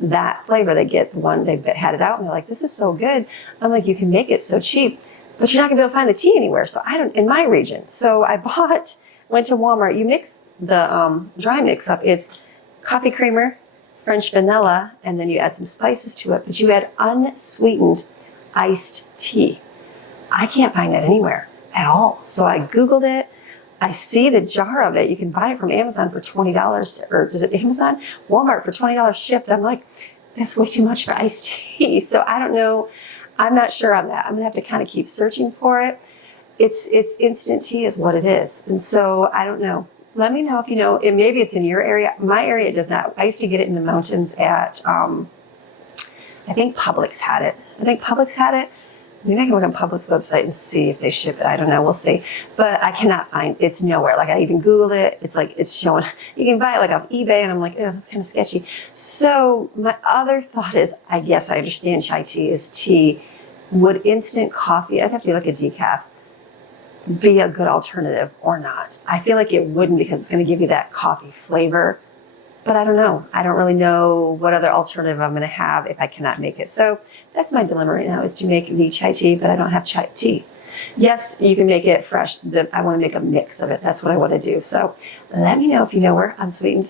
that flavor. They get the one, they've had it out, and they're like, this is so good. I'm like, you can make it so cheap, but you're not going to be able to find the tea anywhere. So in my region. So I went to Walmart. You mix the dry mix up. It's coffee creamer, French vanilla, and then you add some spices to it, but you add unsweetened iced tea. I can't find that anywhere at all. So I Googled it. I see the jar of it. You can buy it from Amazon for $20, or is it Amazon? Walmart for $20 shipped. I'm like, that's way too much for iced tea. So I don't know. I'm not sure on that. I'm gonna have to kind of keep searching for it. It's instant tea is what it is. And so I don't know. Let me know if you know, and maybe it's in your area. My area does not. I used to get it in the mountains at, I think Publix had it. Maybe I can look on Publix website and see if they ship it. I don't know. We'll see. But I cannot find it's nowhere. Like I even Googled it. It's like it's showing. You can buy it like off eBay, and I'm like, oh, that's kind of sketchy. So my other thought is, I guess I understand chai tea is tea. Would instant coffee? I'd have to look at decaf. Be a good alternative or not? I feel like it wouldn't, because it's going to give you that coffee flavor. But I don't know. I don't really know what other alternative I'm going to have if I cannot make it. So that's my dilemma right now, is to make the chai tea, but I don't have chai tea. Yes, you can make it fresh. I want to make a mix of it. That's what I want to do. So let me know if you know where unsweetened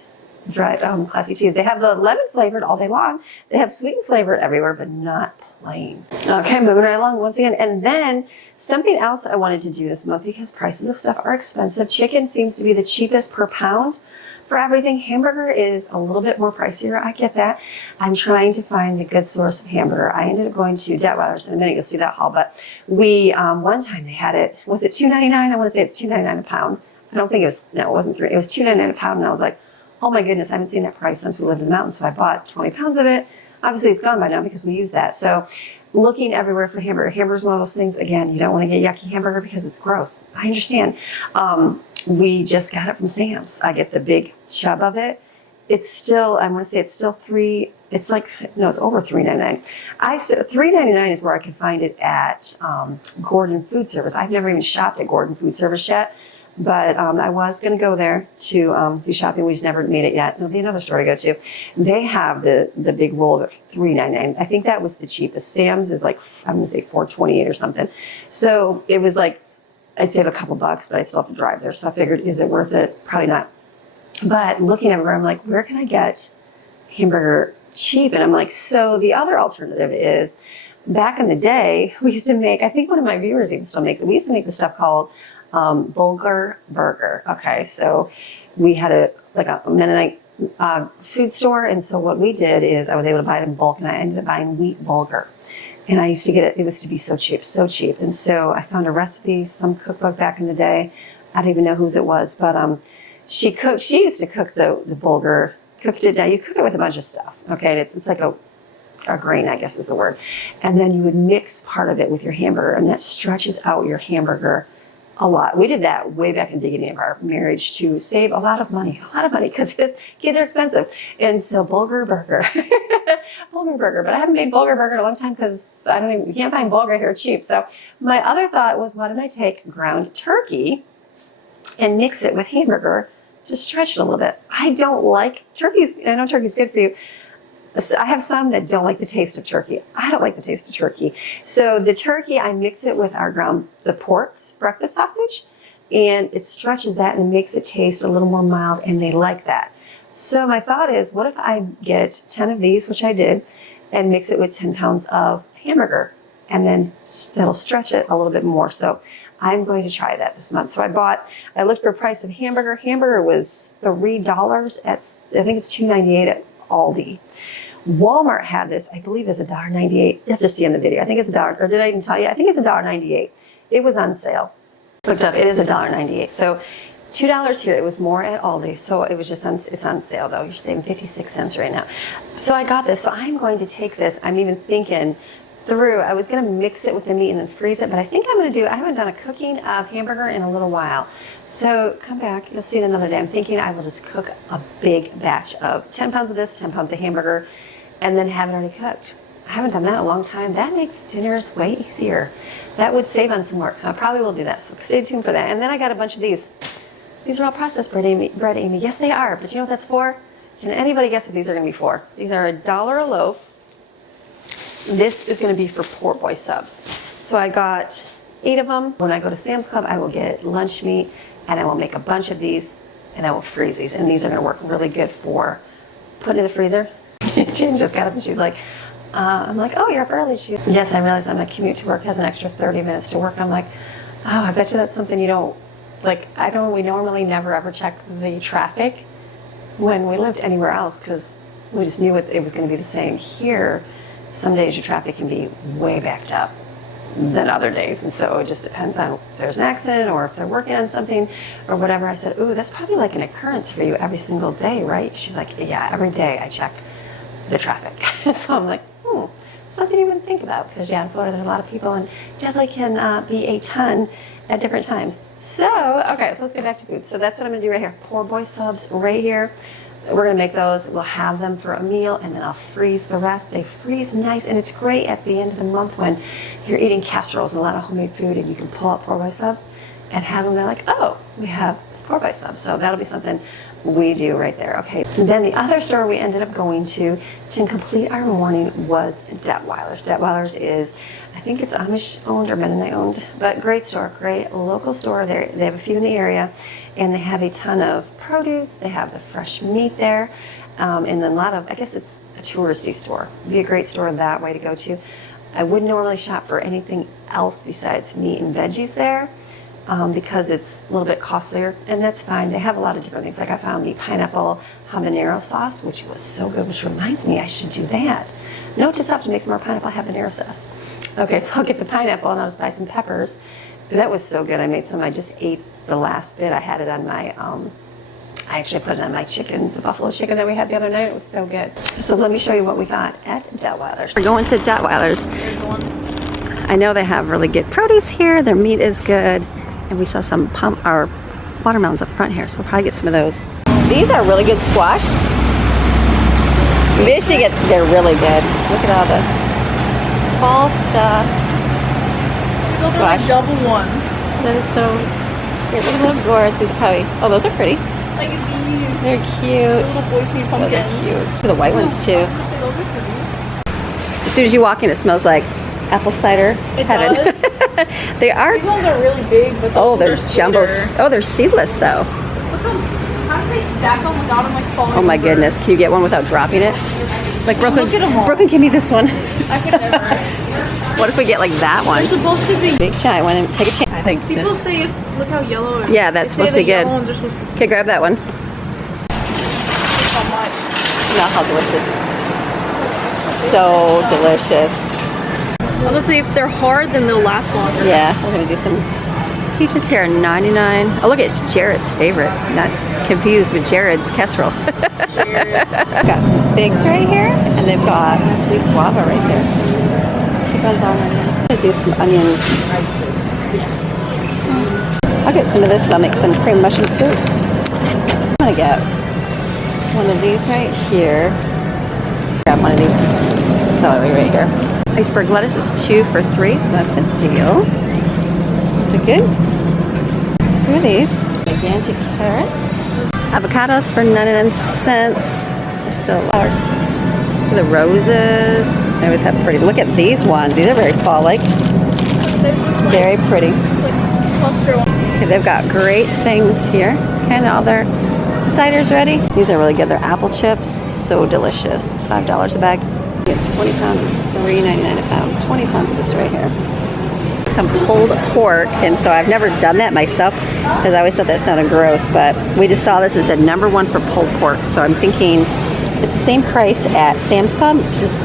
dry classic teas. They have the lemon flavored all day long. They have sweetened flavored everywhere, but not plain. Okay, moving right along once again. And then something else I wanted to do this month, because prices of stuff are expensive. Chicken seems to be the cheapest per pound for everything. Hamburger is a little bit more pricier. I get that. I'm trying to find the good source of hamburger. I ended up going to Detweiler's in a minute. You'll see that haul. But we, one time they had it, was it $2.99? I want to say it's $2.99 a pound. I don't think it was, no, it wasn't $3. It was $2.99 a pound. And I was like, oh my goodness, I haven't seen that price since we lived in the mountains. So I bought 20 pounds of it. Obviously it's gone by now because we use that. So looking everywhere for hamburger. Hamburger's one of those things, again, you don't want to get yucky hamburger because it's gross. I understand. We just got it from Sam's. I get the big chub of it. It's still, I want to say it's still it's over $3.99. $3.99 is where I can find it at Gordon Food Service. I've never even shopped at Gordon Food Service yet, but I was going to go there to do shopping. We just never made it yet. It'll be another store to go to. They have the big roll of it for $3.99. I think that was the cheapest. Sam's is like, I'm going to say $4.28 or something. So it was like, I'd save a couple bucks, but I'd still have to drive there. So I figured, is it worth it? Probably not. But looking everywhere, I'm like, where can I get hamburger cheap? And I'm like, so the other alternative is, back in the day, we used to make, I think one of my viewers even still makes it, we used to make the stuff called Bulgur burger. Okay, so we had a Mennonite food store, and so what we did is I was able to buy it in bulk, and I ended up buying wheat bulgur. And I used to get it. It was to be so cheap, so cheap. And so I found a recipe, some cookbook back in the day. I don't even know whose it was, but she used to cook the bulgur. Cooked it down. You cook it with a bunch of stuff. Okay, and it's like a grain, I guess is the word. And then you would mix part of it with your hamburger, and that stretches out your hamburger a lot. We did that way back in the beginning of our marriage to save a lot of money, because kids are expensive. And so bulgur burger, bulgur burger. But I haven't made bulgur burger in a long time because you can't find bulgur here cheap. So my other thought was, why don't I take ground turkey and mix it with hamburger to stretch it a little bit? I don't like turkeys. I know turkey's good for you. I have some that don't like the taste of turkey. I don't like the taste of turkey. So the turkey, I mix it with the pork breakfast sausage, and it stretches that and makes it taste a little more mild, and they like that. So my thought is, what if I get 10 of these, which I did, and mix it with 10 pounds of hamburger, and then that'll stretch it a little bit more. So I'm going to try that this month. So I looked for a price of hamburger. Hamburger was $3 I think it's $2.98 at Aldi. Walmart had this, I believe it's $1.98. You have to see in the video. I think it's $1, or did I even tell you? I think it's $1.98. It was on sale. Looked up, it is $1.98. So $2 here. It was more at Aldi. So it was just it's on sale though. You're saving 56 cents right now. So I got this. So I'm going to take this. I'm even thinking through, I was going to mix it with the meat and then freeze it, but I think I'm going to I haven't done a cooking of hamburger in a little while. So come back, you'll see it another day. I'm thinking I will just cook a big batch of 10 pounds of this, 10 pounds of hamburger, and then have it already cooked. I haven't done that in a long time. That makes dinners way easier. That would save on some work, so I probably will do that. So stay tuned for that. And then I got a bunch of these. These are all processed bread, Amy. Yes, they are, but you know what that's for? Can anybody guess what these are going to be for? These are $1 a loaf. This is going to be for poor boy subs. So I got 8 of them. When I go to Sam's Club, I will get lunch meat, and I will make a bunch of these, and I will freeze these. And these are going to work really good for putting in the freezer. Jen just got up and she's like, I'm like, oh, you're up early. Yes, I realize my commute to work has an extra 30 minutes to work. I'm like, oh, I bet you that's something you don't, we normally never ever check the traffic when we lived anywhere else, because we just knew it was going to be the same. Here, some days your traffic can be way backed up than other days, and so it just depends on if there's an accident or if they're working on something or whatever. I said, ooh, that's probably like an occurrence for you every single day, right? She's like, yeah, every day I check the traffic. So I'm like, something you wouldn't think about, because in Florida there's a lot of people, and definitely can be a ton at different times. So, okay, so let's get back to food. So that's what I'm gonna do right here. Poor boy subs right here. We're gonna make those, we'll have them for a meal, and then I'll freeze the rest. They freeze nice, and it's great at the end of the month when you're eating casseroles and a lot of homemade food, and you can pull out poor boy subs and have them. They're like, oh, we have this poor boy sub. So that'll be something we do right there. Okay, and then the other store we ended up going to complete our morning was Detweiler's. Detweiler's is, I think it's Amish owned or Mennonite owned, but great store, great local store. They have a few in the area, and they have a ton of produce. They have the fresh meat there, and then a lot of, I guess it's a touristy store. It'd be a great store that way to go to. I wouldn't normally shop for anything else besides meat and veggies there, because it's a little bit costlier, and that's fine. They have a lot of different things. Like I found the pineapple habanero sauce, which was so good, which reminds me I should do that. Note to self to make some more pineapple habanero sauce. Okay, so I'll get the pineapple and I'll just buy some peppers. That was so good. I made some. I just ate the last bit. I had it on my, I actually put it on my chicken, the buffalo chicken that we had the other night. It was so good. So let me show you what we got at Detweiler's. We're going to Detweiler's. I know they have really good produce here. Their meat is good. And we saw some watermelons up front here, so we'll probably get some of those. These are really good squash. Michigan, they're really good. Look at all the fall stuff. Squash. Like double one. That is so cute. Look at those gourds. These are probably, oh, those are pretty. Like these. They're cute. Little boys need pumpkins. Those are cute. Look at the white ones too. Those are pretty. As soon as you walk in, it smells like apple cider heaven. They are. These ones are really big, but they're jumbo. Oh, they're seedless though. How do they stack them without them like falling? Oh my goodness! Can you get one without dropping it? Like Brooklyn, give me this one. I could never. What if we get like that one? They're supposed to be. Big giant one and take a chance. I think People this. say, look how yellow it is. Yeah, that's supposed to be good. Okay, grab that one. How much? Smell how delicious. So delicious. Honestly, if they're hard, then they'll last longer. Yeah, we're gonna do some peaches here, 99. Oh, look, it's Jared's favorite. Not confused with Jared's casserole. We've got some figs right here, and they've got sweet guava right there. I'm gonna do some onions. I'll get some of this and I'll make some cream mushroom soup. I'm gonna get one of these right here. Grab one of these celery right here. Iceberg lettuce is 2 for $3, so that's a deal. Is it good? 2 of these. Gigantic carrots. Avocados for 99 cents. They're still flowers. The roses. They always have pretty. Look at these ones. These are very fall-like. Very pretty. Okay, they've got great things here. Okay, all their cider's ready. These are really good. They're apple chips. So delicious. $5 a bag. You get 20 pounds. It's $3.99 a pound. 20 pounds of this right here. Some pulled pork, and so I've never done that myself because I always thought that sounded gross, but we just saw this. It said #1 for pulled pork, so I'm thinking it's the same price at Sam's Club. It's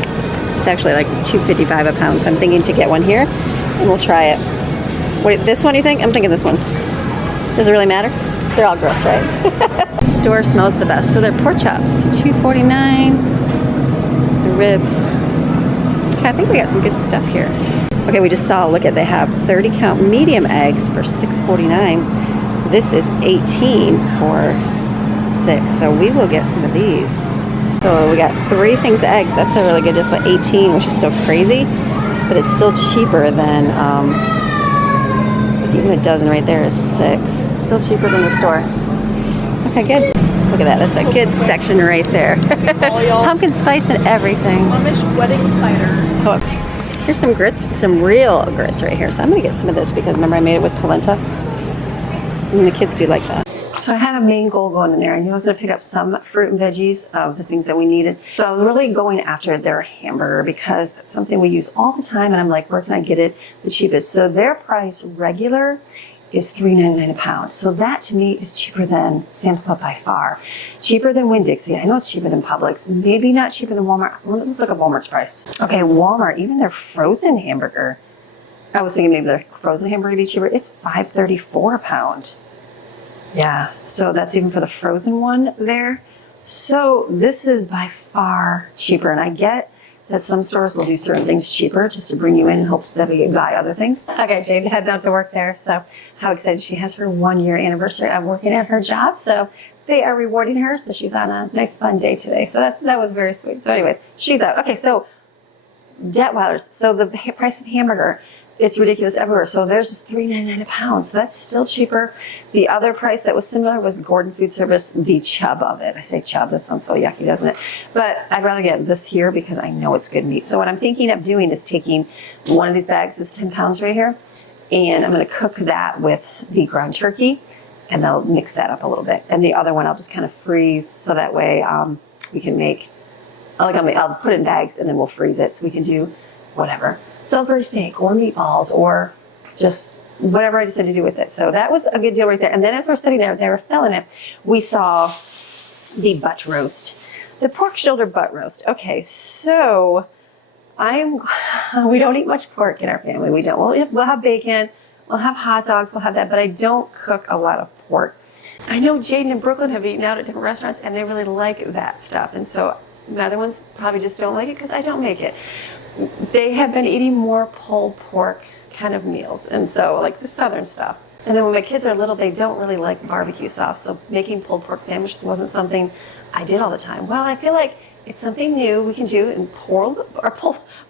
actually like $2.55 a pound, so I'm thinking to get one here and we'll try it. What, this one you think? I'm thinking this one. Does it really matter? They're all gross, right? Store smells the best. So they're pork chops, $2.49. The ribs. Okay, I think we got some good stuff here. Okay, we just saw, look at, they have 30 count medium eggs for $6.49. This is 18 for $6, so we will get some of these. So we got 3 things of eggs. That's a really good, just like 18, which is still crazy, but it's still cheaper than, even a dozen right there is 6. Still cheaper than the store. Okay, good. Look at that, that's a good section right there. Pumpkin spice and everything. Amish wedding cider. Oh. Here's some grits, some real grits right here. So I'm gonna get some of this because remember I made it with polenta? And the kids do like that. So I had a main goal going in there. I knew I was gonna pick up some fruit and veggies of the things that we needed. So I was really going after their hamburger because that's something we use all the time. And I'm like, where can I get it the cheapest? So their price regular is $3.99 a pound. So that to me is cheaper than Sam's Club by far. Cheaper than Winn-Dixie. I know it's cheaper than Publix. Maybe not cheaper than Walmart. Let's look at Walmart's price. Okay, Walmart, even their frozen hamburger. I was thinking maybe their frozen hamburger would be cheaper. It's $5.34 a pound. Yeah, so that's even for the frozen one there. So this is by far cheaper. And I get that some stores will do certain things cheaper just to bring you in hopes that we buy other things. Okay, Jade headed out to work there. So how excited. She has her 1-year anniversary of working at her job. So they are rewarding her. So she's on a nice fun day today. So that was very sweet. So anyways, she's out. Okay, so Detweiler's. So the price of hamburger, it's ridiculous everywhere. So there's just $3.99 a pound. So that's still cheaper. The other price that was similar was Gordon Food Service, the chub of it. I say chub, that sounds so yucky, doesn't it? But I'd rather get this here because I know it's good meat. So what I'm thinking of doing is taking one of these bags, this 10 pounds right here, and I'm gonna cook that with the ground turkey, and I'll mix that up a little bit. And the other one I'll just kind of freeze so that way we can make, I'll put it in bags and then we'll freeze it so we can do whatever. Salisbury steak or meatballs or just whatever I decided to do with it. So that was a good deal right there. And then as we're sitting there, they were filling it, we saw the butt roast, the pork shoulder butt roast. Okay, so we don't eat much pork in our family. We don't. We'll have bacon, we'll have hot dogs, we'll have that, but I don't cook a lot of pork. I know Jaden and Brooklyn have eaten out at different restaurants and they really like that stuff. And so the other ones probably just don't like it because I don't make it. They have been eating more pulled pork kind of meals, and so like the southern stuff. And then when my kids are little, they don't really like barbecue sauce, so making pulled pork sandwiches wasn't something I did all the time. Well, I feel like it's something new we can do, and pulled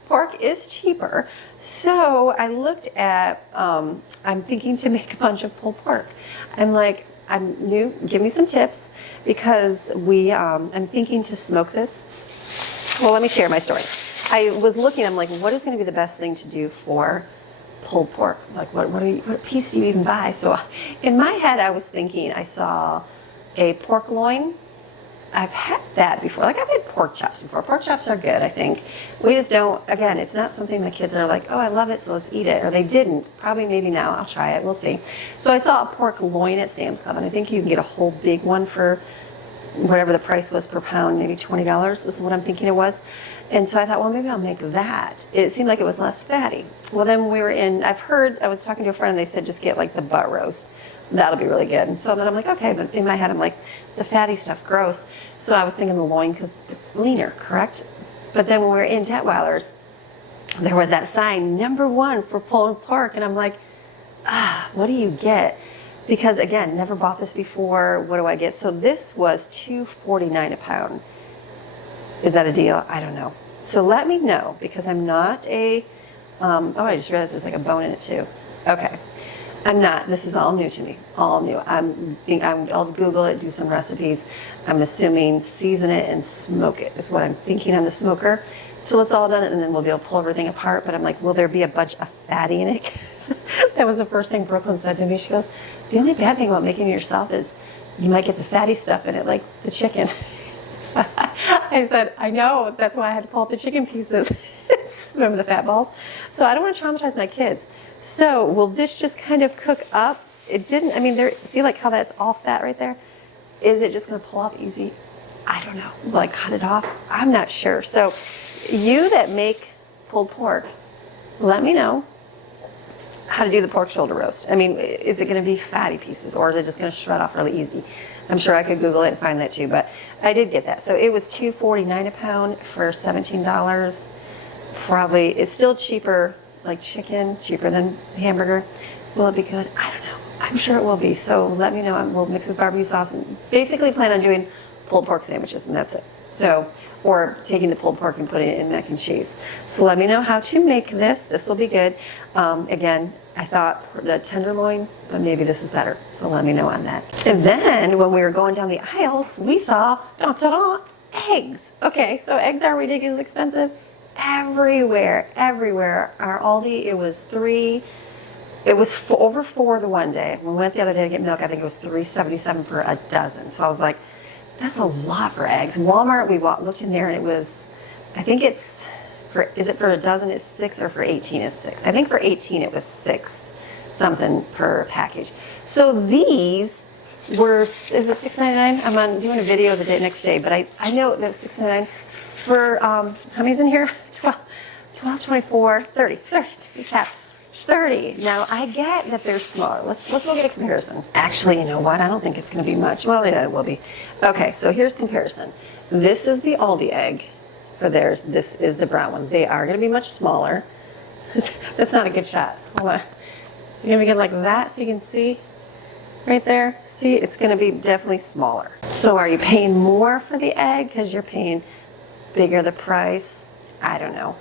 pork is cheaper. So I looked at, I'm thinking to make a bunch of pulled pork. I'm like, I'm new, give me some tips, because I'm thinking to smoke this. Well, let me share my story. I was looking, I'm like, what is going to be the best thing to do for pulled pork? Like, what piece do you even buy? So in my head, I was thinking, I saw a pork loin I've had that before. Like I've had pork chops before. Pork chops are good, I think. We just don't, again, it's not something my kids are like, oh, I love it, so let's eat it. Or they didn't. Probably maybe now. I'll try it. We'll see. So I saw a pork loin at Sam's Club, and I think you can get a whole big one for whatever the price was per pound, maybe $20. This is what I'm thinking it was. And so I thought, well, maybe I'll make that. It seemed like it was less fatty. Well, then we were in, I was talking to a friend, and they said just get like the butt roast. That'll be really good. And so then I'm like, okay, but in my head, I'm like, the fatty stuff, gross. So I was thinking the loin because it's leaner, correct? But then when we were in Detweiler's, there was that sign, #1 for pulled pork. And I'm like, what do you get? Because again, never bought this before. What do I get? So this was $2.49 a pound. Is that a deal? I don't know. So let me know, because I'm not a, I just realized there's like a bone in it too. Okay. I'm not. This is all new to me. All new. I'll Google it, do some recipes. I'm assuming season it and smoke it is what I'm thinking on the smoker till it's all done, and then we'll be able to pull everything apart. But I'm like, will there be a bunch of fatty in it? That was the first thing Brooklyn said to me. She goes, the only bad thing about making it yourself is you might get the fatty stuff in it, like the chicken. So I said, I know. That's why I had to pull out the chicken pieces. Remember the fat balls? So I don't want to traumatize my kids. So will this just kind of cook up? It didn't, I mean, there. See like how that's all fat right there? Is it just going to pull off easy? I don't know. Will I cut it off? I'm not sure. So you that make pulled pork, let me know how to do the pork shoulder roast. I mean, is it going to be fatty pieces, or is it just going to shred off really easy? I'm sure I could Google it and find that too, but I did get that. So it was $2.49 a pound for $17. Probably, it's still cheaper, like chicken, cheaper than hamburger. Will it be good? I don't know. I'm sure it will be. So let me know. We'll mix with barbecue sauce and basically plan on doing pulled pork sandwiches, and that's it. So, or taking the pulled pork and putting it in mac and cheese. So let me know how to make this. This will be good. Again, I thought the tenderloin, but maybe this is better. So let me know on that. And then when we were going down the aisles, we saw, eggs. Okay, so eggs are ridiculously expensive. Everywhere. Our Aldi, it was over $4 the one day. When we went the other day to get milk, I think it was $3.77 for a dozen. So I was like, that's a lot for eggs. Walmart, we looked in there, and it was, I think it's, is it for a dozen it's 6, or for 18 is 6? I think for 18 it was 6 something per package. So these were, is it $6.99? I'm doing a video the next day, but I know that was $6.99 for, how many's in here? 12, 24, 30, it's half. 30. Now I get that they're smaller. Let's look at a comparison. Actually, you know what? I don't think it's going to be much. Well, yeah, it will be. Okay, so here's comparison. This is the Aldi egg for theirs. This is the brown one. They are going to be much smaller. That's not a good shot. Hold on. So you're going to get like that so you can see right there. See, it's going to be definitely smaller. So are you paying more for the egg because you're paying bigger the price? I don't know.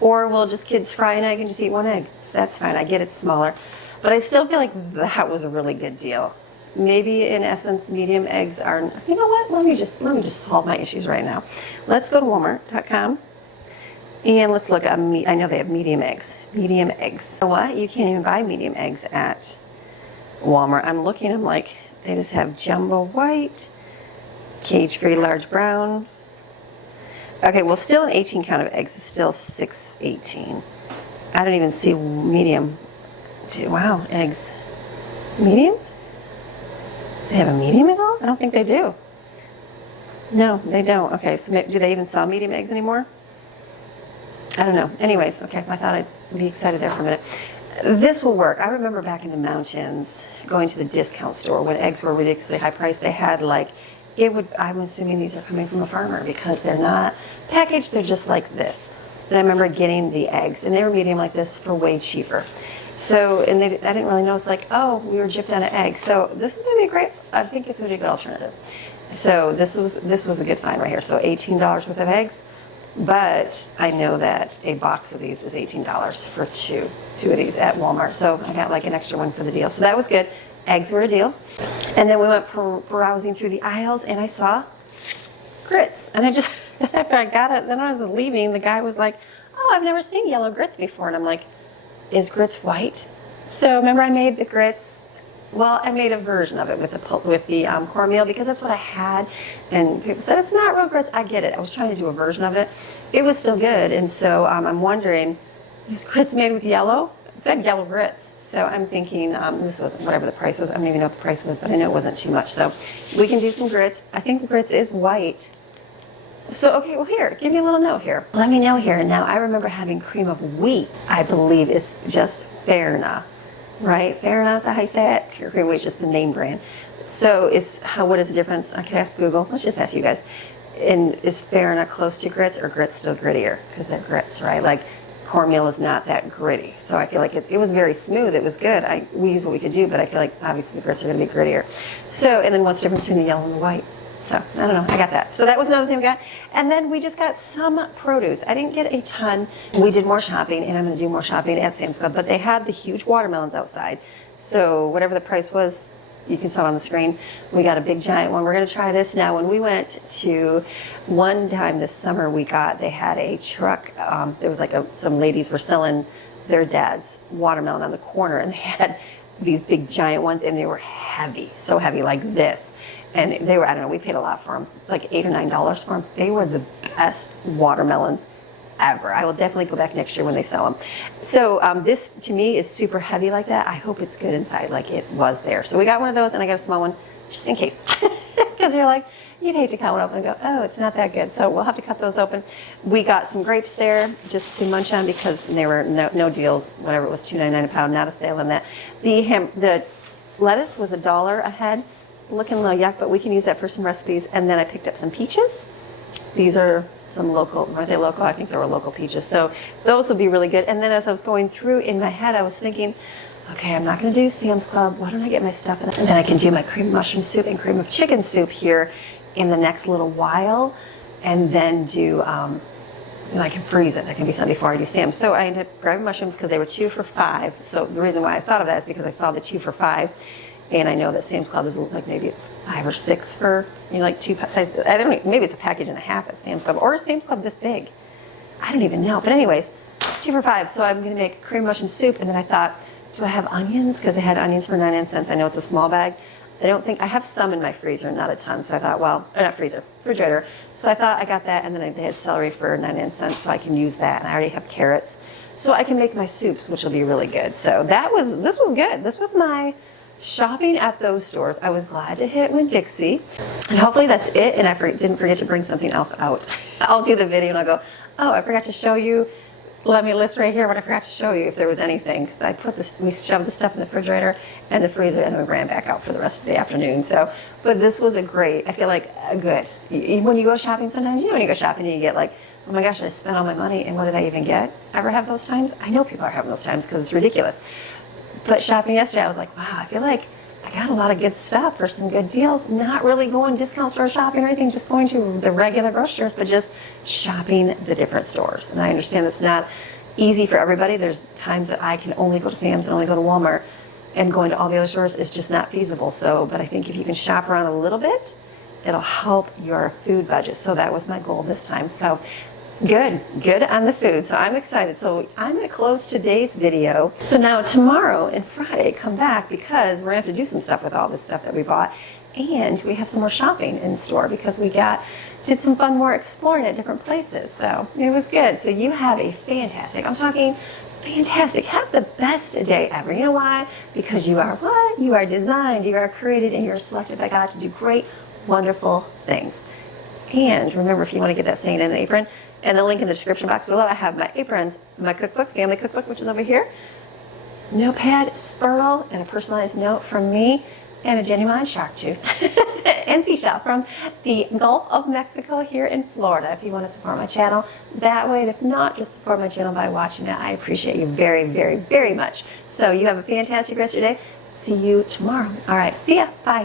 Or will just kids fry an egg and just eat one egg? That's fine. I get it's smaller. But I still feel like that was a really good deal. Maybe in essence, medium eggs are, you know what? Let me just solve my issues right now. Let's go to Walmart.com and let's look at I know they have medium eggs. Medium eggs. You know what? You can't even buy medium eggs at Walmart. I'm looking, I'm like, they just have jumbo white, cage-free large brown. Okay, well, still an 18 count of eggs is still $6.18. I don't even see medium. Wow, eggs. Medium? Do they have a medium at all? I don't think they do. No, they don't. Okay, so do they even sell medium eggs anymore? I don't know. Anyways, okay, I thought I'd be excited there for a minute. This will work. I remember back in the mountains going to the discount store when eggs were ridiculously high priced. They had like, I'm assuming these are coming from a farmer because they're not packaged, they're just like this. And I remember getting the eggs, and they were medium like this for way cheaper. So, and I didn't really know, it's like, oh, we were gypped on an egg. So this is going to be great. I think it's going to be a good alternative. So this was a good find right here. So $18 worth of eggs, but I know that a box of these is $18 for two of these at Walmart. So I got like an extra one for the deal. So that was good. Eggs were a deal. And then we went browsing through the aisles, and I saw grits. And after I got it, then I was leaving, the guy was like, oh, I've never seen yellow grits before. And I'm like, is grits white? So remember I made the grits Well, I made a version of it with the cornmeal because that's what I had, and people said it's not real grits. I get it. I was trying to do a version of it. It was still good, and so I'm wondering, these grits made with yellow? It said yellow grits, so I'm thinking this wasn't whatever the price was. I don't even know what the price was, but I know it wasn't too much. So we can do some grits. I think the grits is white. So, okay, well here, give me a little note here. Let me know here. Now, I remember having cream of wheat, I believe is just Farina, right? Farina, is that how you say it? Cream of wheat is just the name brand. So, what is the difference? I can ask Google. Let's just ask you guys. And is Farina close to grits or grits still grittier? Because they're grits, right? Like, cornmeal is not that gritty. So I feel like it was very smooth. It was good. We used what we could do, but I feel like obviously the grits are going to be grittier. So, and then what's the difference between the yellow and the white? So, I don't know. I got that. So that was another thing we got. And then we just got some produce. I didn't get a ton. We did more shopping, and I'm going to do more shopping at Sam's Club. But they had the huge watermelons outside. So whatever the price was, you can see it on the screen. We got a big giant one. We're going to try this now. When we went to one time this summer, they had a truck. There was like some ladies were selling their dad's watermelon on the corner, and they had these big giant ones, and they were heavy, so heavy like this. And they were, I don't know, we paid a lot for them, like $8 or $9 for them. They were the best watermelons ever. I will definitely go back next year when they sell them. So this, to me, is super heavy like that. I hope it's good inside like it was there. So we got one of those, and I got a small one just in case. Because you're like, you'd hate to cut one open and go, oh, it's not that good. So we'll have to cut those open. We got some grapes there just to munch on because there were no deals. Whatever it was, $2.99 a pound, not a sale on that. The lettuce was $1 a head. Looking a little yuck, but we can use that for some recipes. And then I picked up some peaches. These are some local, are they local? I think they were local peaches. So those will be really good. And then as I was going through in my head, I was thinking, okay, I'm not going to do Sam's Club. Why don't I get my stuff in? And then I can do my cream of mushroom soup and cream of chicken soup here in the next little while. And then do, and I can freeze it. That can be something before I do Sam's. So I ended up grabbing mushrooms because they were 2 for $5. So the reason why I thought of that is because I saw the 2 for $5. And I know that Sam's Club is like maybe it's 5 or 6 for, like 2 sizes. I don't know, maybe it's a package and a half at Sam's Club, or is Sam's Club this big? I don't even know. But anyways, 2 for $5. So I'm going to make cream mushroom soup. And then I thought, do I have onions? Because they had onions for 99 cents. I know it's a small bag. I have some in my freezer, not a ton. So I thought, well, or not freezer, refrigerator. So I thought I got that. And then they had celery for 99 cents. So I can use that. And I already have carrots. So I can make my soups, which will be really good. So this was good. This was my shopping at those stores. I was glad to hit Winn-Dixie, and hopefully that's it. And I didn't forget to bring something else out. I'll do the video and I'll go, oh, I forgot to show you. Let me list right here what I forgot to show you if there was anything, because we shoved the stuff in the refrigerator and the freezer, and then we ran back out for the rest of the afternoon. So, but this was I feel like good. When you go shopping, sometimes when you go shopping and you get like, oh my gosh, I spent all my money and what did I even get? Ever have those times? I know people are having those times because it's ridiculous. But shopping yesterday, I was like, wow, I feel like I got a lot of good stuff for some good deals. Not really going discount store shopping or anything, just going to the regular grocery stores, but just shopping the different stores. And I understand it's not easy for everybody. There's times that I can only go to Sam's and only go to Walmart, and going to all the other stores is just not feasible. So, but I think if you can shop around a little bit, it'll help your food budget. So that was my goal this time. So good on the food. So I'm excited. So I'm going to close today's video. So now tomorrow and Friday, come back because we're going to have to do some stuff with all this stuff that we bought. And we have some more shopping in store because we did some fun more exploring at different places. So it was good. So you have a fantastic, I'm talking fantastic, have the best day ever. You know why? Because you are what? You are designed, you are created, and you're selected by God to do great, wonderful things. And remember, if you want to get that saying in an apron, and the link in the description box below, I have my aprons, my cookbook, family cookbook, which is over here, notepad, spurtle, and a personalized note from me, and a genuine shark tooth and seashell from the Gulf of Mexico here in Florida. If you want to support my channel that way, and if not, just support my channel by watching it. I appreciate you very, very, very much. So you have a fantastic rest of your day. See you tomorrow. All right, see ya. Bye.